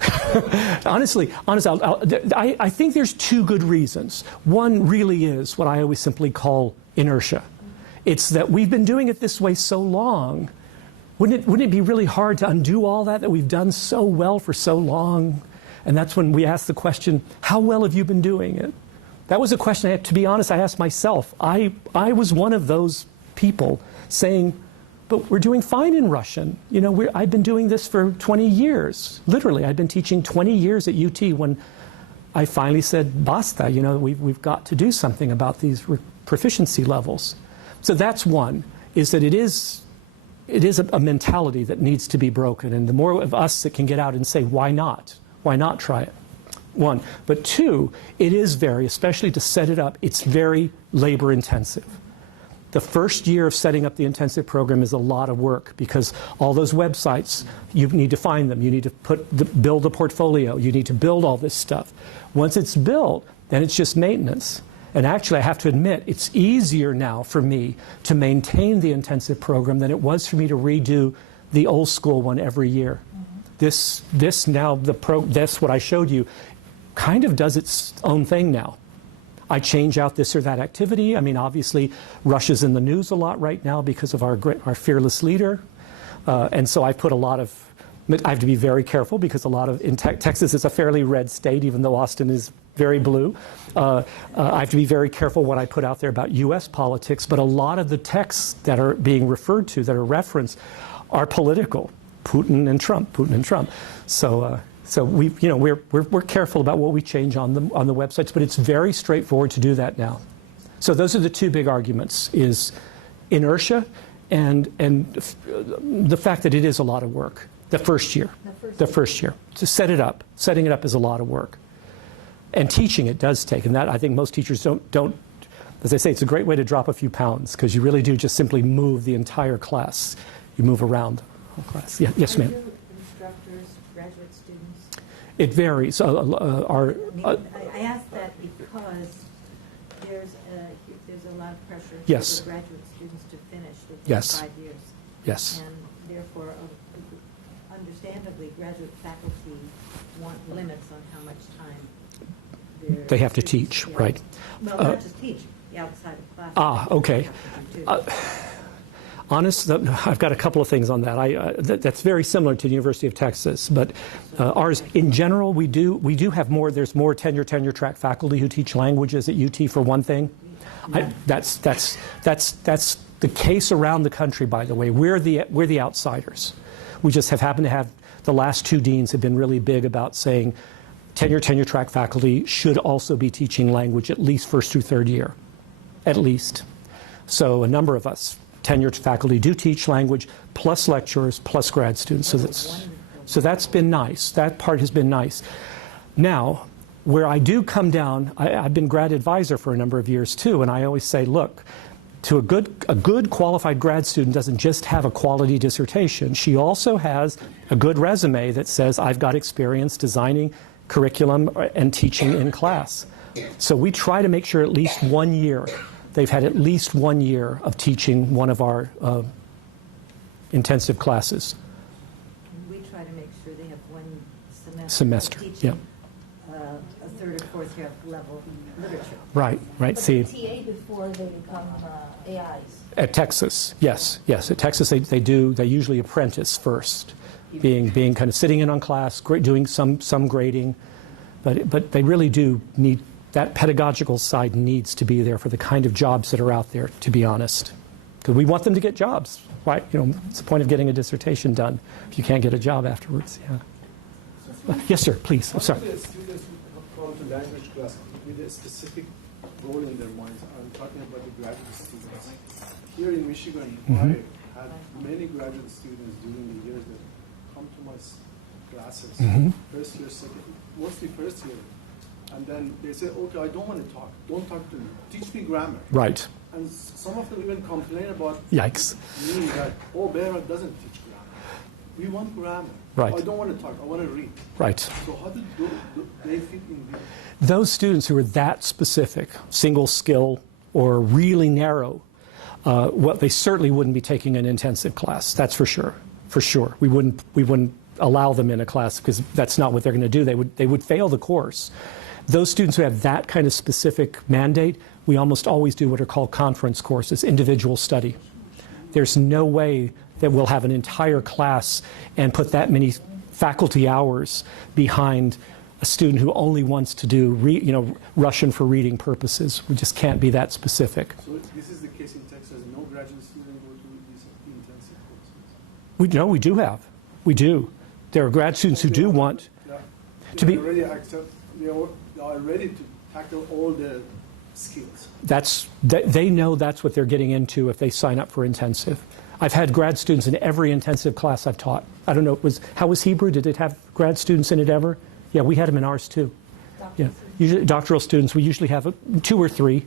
Honestly, I think there's two good reasons. One really is what I always simply call inertia. It's that we've been doing it this way so long. Wouldn't it be really hard to undo all that we've done so well for so long? And that's when we ask the question, how well have you been doing it? That was a question, to be honest, I asked myself. I was one of those people saying, but we're doing fine in Russian. You know, I've been doing this for 20 years. Literally, I've been teaching 20 years at UT when I finally said, basta, you know, we've got to do something about these proficiency levels. So that's one, is that it is a mentality that needs to be broken. And the more of us that can get out and say, why not? Why not try it? One. But two, it is especially to set it up, it's very labor intensive. The first year of setting up the intensive program is a lot of work because all those websites, you need to find them. You need to build a portfolio. You need to build all this stuff. Once it's built, then it's just maintenance. And actually, I have to admit, it's easier now for me to maintain the intensive program than it was for me to redo the old school one every year. This what I showed you, kind of does its own thing now. I change out this or that activity. I mean, obviously, Russia's in the news a lot right now because of our fearless leader. And so I put I have to be very careful because in Texas is a fairly red state, even though Austin is very blue. I have to be very careful what I put out there about U.S. politics, but a lot of the texts that are being referred to, that are referenced, are political. Putin and Trump. So we're careful about what we change on the websites, but it's very straightforward to do that now. So those are the two big arguments: is inertia and the fact that it is a lot of work. The first year to set it up. Setting it up is a lot of work, and teaching it does take. And that I think most teachers don't. As I say, it's a great way to drop a few pounds because you really do just simply move the entire class. You move around the whole class. Yeah, yes, ma'am. Instructors, graduate students? It varies. I ask that because there's a lot of pressure for graduate students to finish within 5 years. Yes. And therefore, understandably, graduate faculty want limits on how much time they have to teach, right? Well, not just teach, the outside of class. Okay. I've got a couple of things on that. That's very similar to the University of Texas, but ours, in general, we do have more. There's more tenure track faculty who teach languages at UT, for one thing. That's the case around the country, by the way. We're the outsiders. We just have happened to have the last two deans have been really big about saying tenure track faculty should also be teaching language at least first through third year, at least. So a number of us, tenured faculty, do teach language, plus lecturers, plus grad students. So that's been nice. That part has been nice. Now, where I do come down, I've been grad advisor for a number of years too, and I always say, look, to a good qualified grad student doesn't just have a quality dissertation. She also has a good resume that says, I've got experience designing curriculum and teaching in class. So we try to make sure at least 1 year they've had at least 1 year of teaching one of our intensive classes. We try to make sure they have one semester teaching a third or fourth year level literature. Right. But See, TA before they become AIs. At Texas, yes. At Texas, they usually apprentice first, being kind of sitting in on class, doing some grading, but they really do need. That pedagogical side needs to be there for the kind of jobs that are out there, to be honest. Because we want them to get jobs, right? It's the point of getting a dissertation done if you can't get a job afterwards, yeah. Yes, sir, please. I'm sorry. Students who come to language class with a specific goal in their minds. I'm talking about the graduate students. Here in Michigan, I had many graduate students during the years that come to my classes, first year, second, mostly first year. And then they say, okay, I don't want to talk. Don't talk to me. Teach me grammar. Right. And some of them even complain about Yikes. me that, Bear doesn't teach grammar. We want grammar. Right. I don't want to talk. I want to read. Right. So how do they fit in there? Those students who are that specific, single skill or really narrow, Well, they certainly wouldn't be taking an intensive class, that's for sure. For sure. We wouldn't allow them in a class because that's not what they're going to do. They would fail the course. Those students who have that kind of specific mandate, we almost always do what are called conference courses, individual study. There's no way that we'll have an entire class and put that many faculty hours behind a student who only wants to do Russian for reading purposes. We just can't be that specific. So this is the case in Texas. No graduate student go to these intensive courses. We do have. We do. There are grad students who do want to be. They are ready to tackle all the skills. They know that's what they're getting into if they sign up for intensive. I've had grad students in every intensive class I've taught. I don't know, how was Hebrew? Did it have grad students in it ever? Yeah, we had them in ours too. Yeah, usually doctoral students, we usually have 2 or 3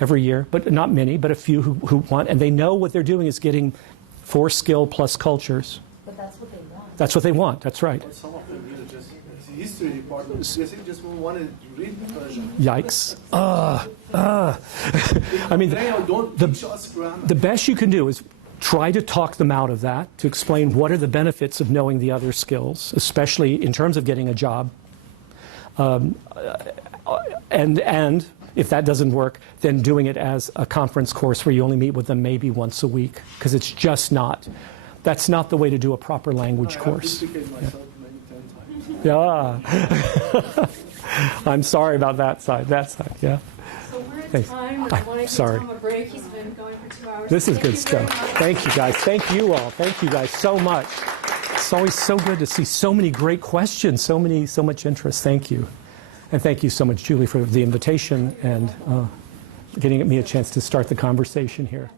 every year, but not many, but a few who want, and they know what they're doing is getting 4 skill plus cultures. But that's what they want. That's what they want, that's right. But some of them really just, it's a history department, they just wanted to read Persian. Yikes. I mean, the best you can do is try to talk them out of that, to explain what are the benefits of knowing the other skills, especially in terms of getting a job. And if that doesn't work, then doing it as a conference course where you only meet with them maybe once a week, because it's just not. That's not the way to do a proper language course. Yeah. I'm sorry about that side, yeah. So we're at time, and I want to give Tom a break. He's been going for 2 hours. This is good stuff. Thank you, guys. Thank you all. Thank you, guys, so much. It's always so good to see so many great questions, so much interest. Thank you. And thank you so much, Julie, for the invitation and getting me a chance to start the conversation here.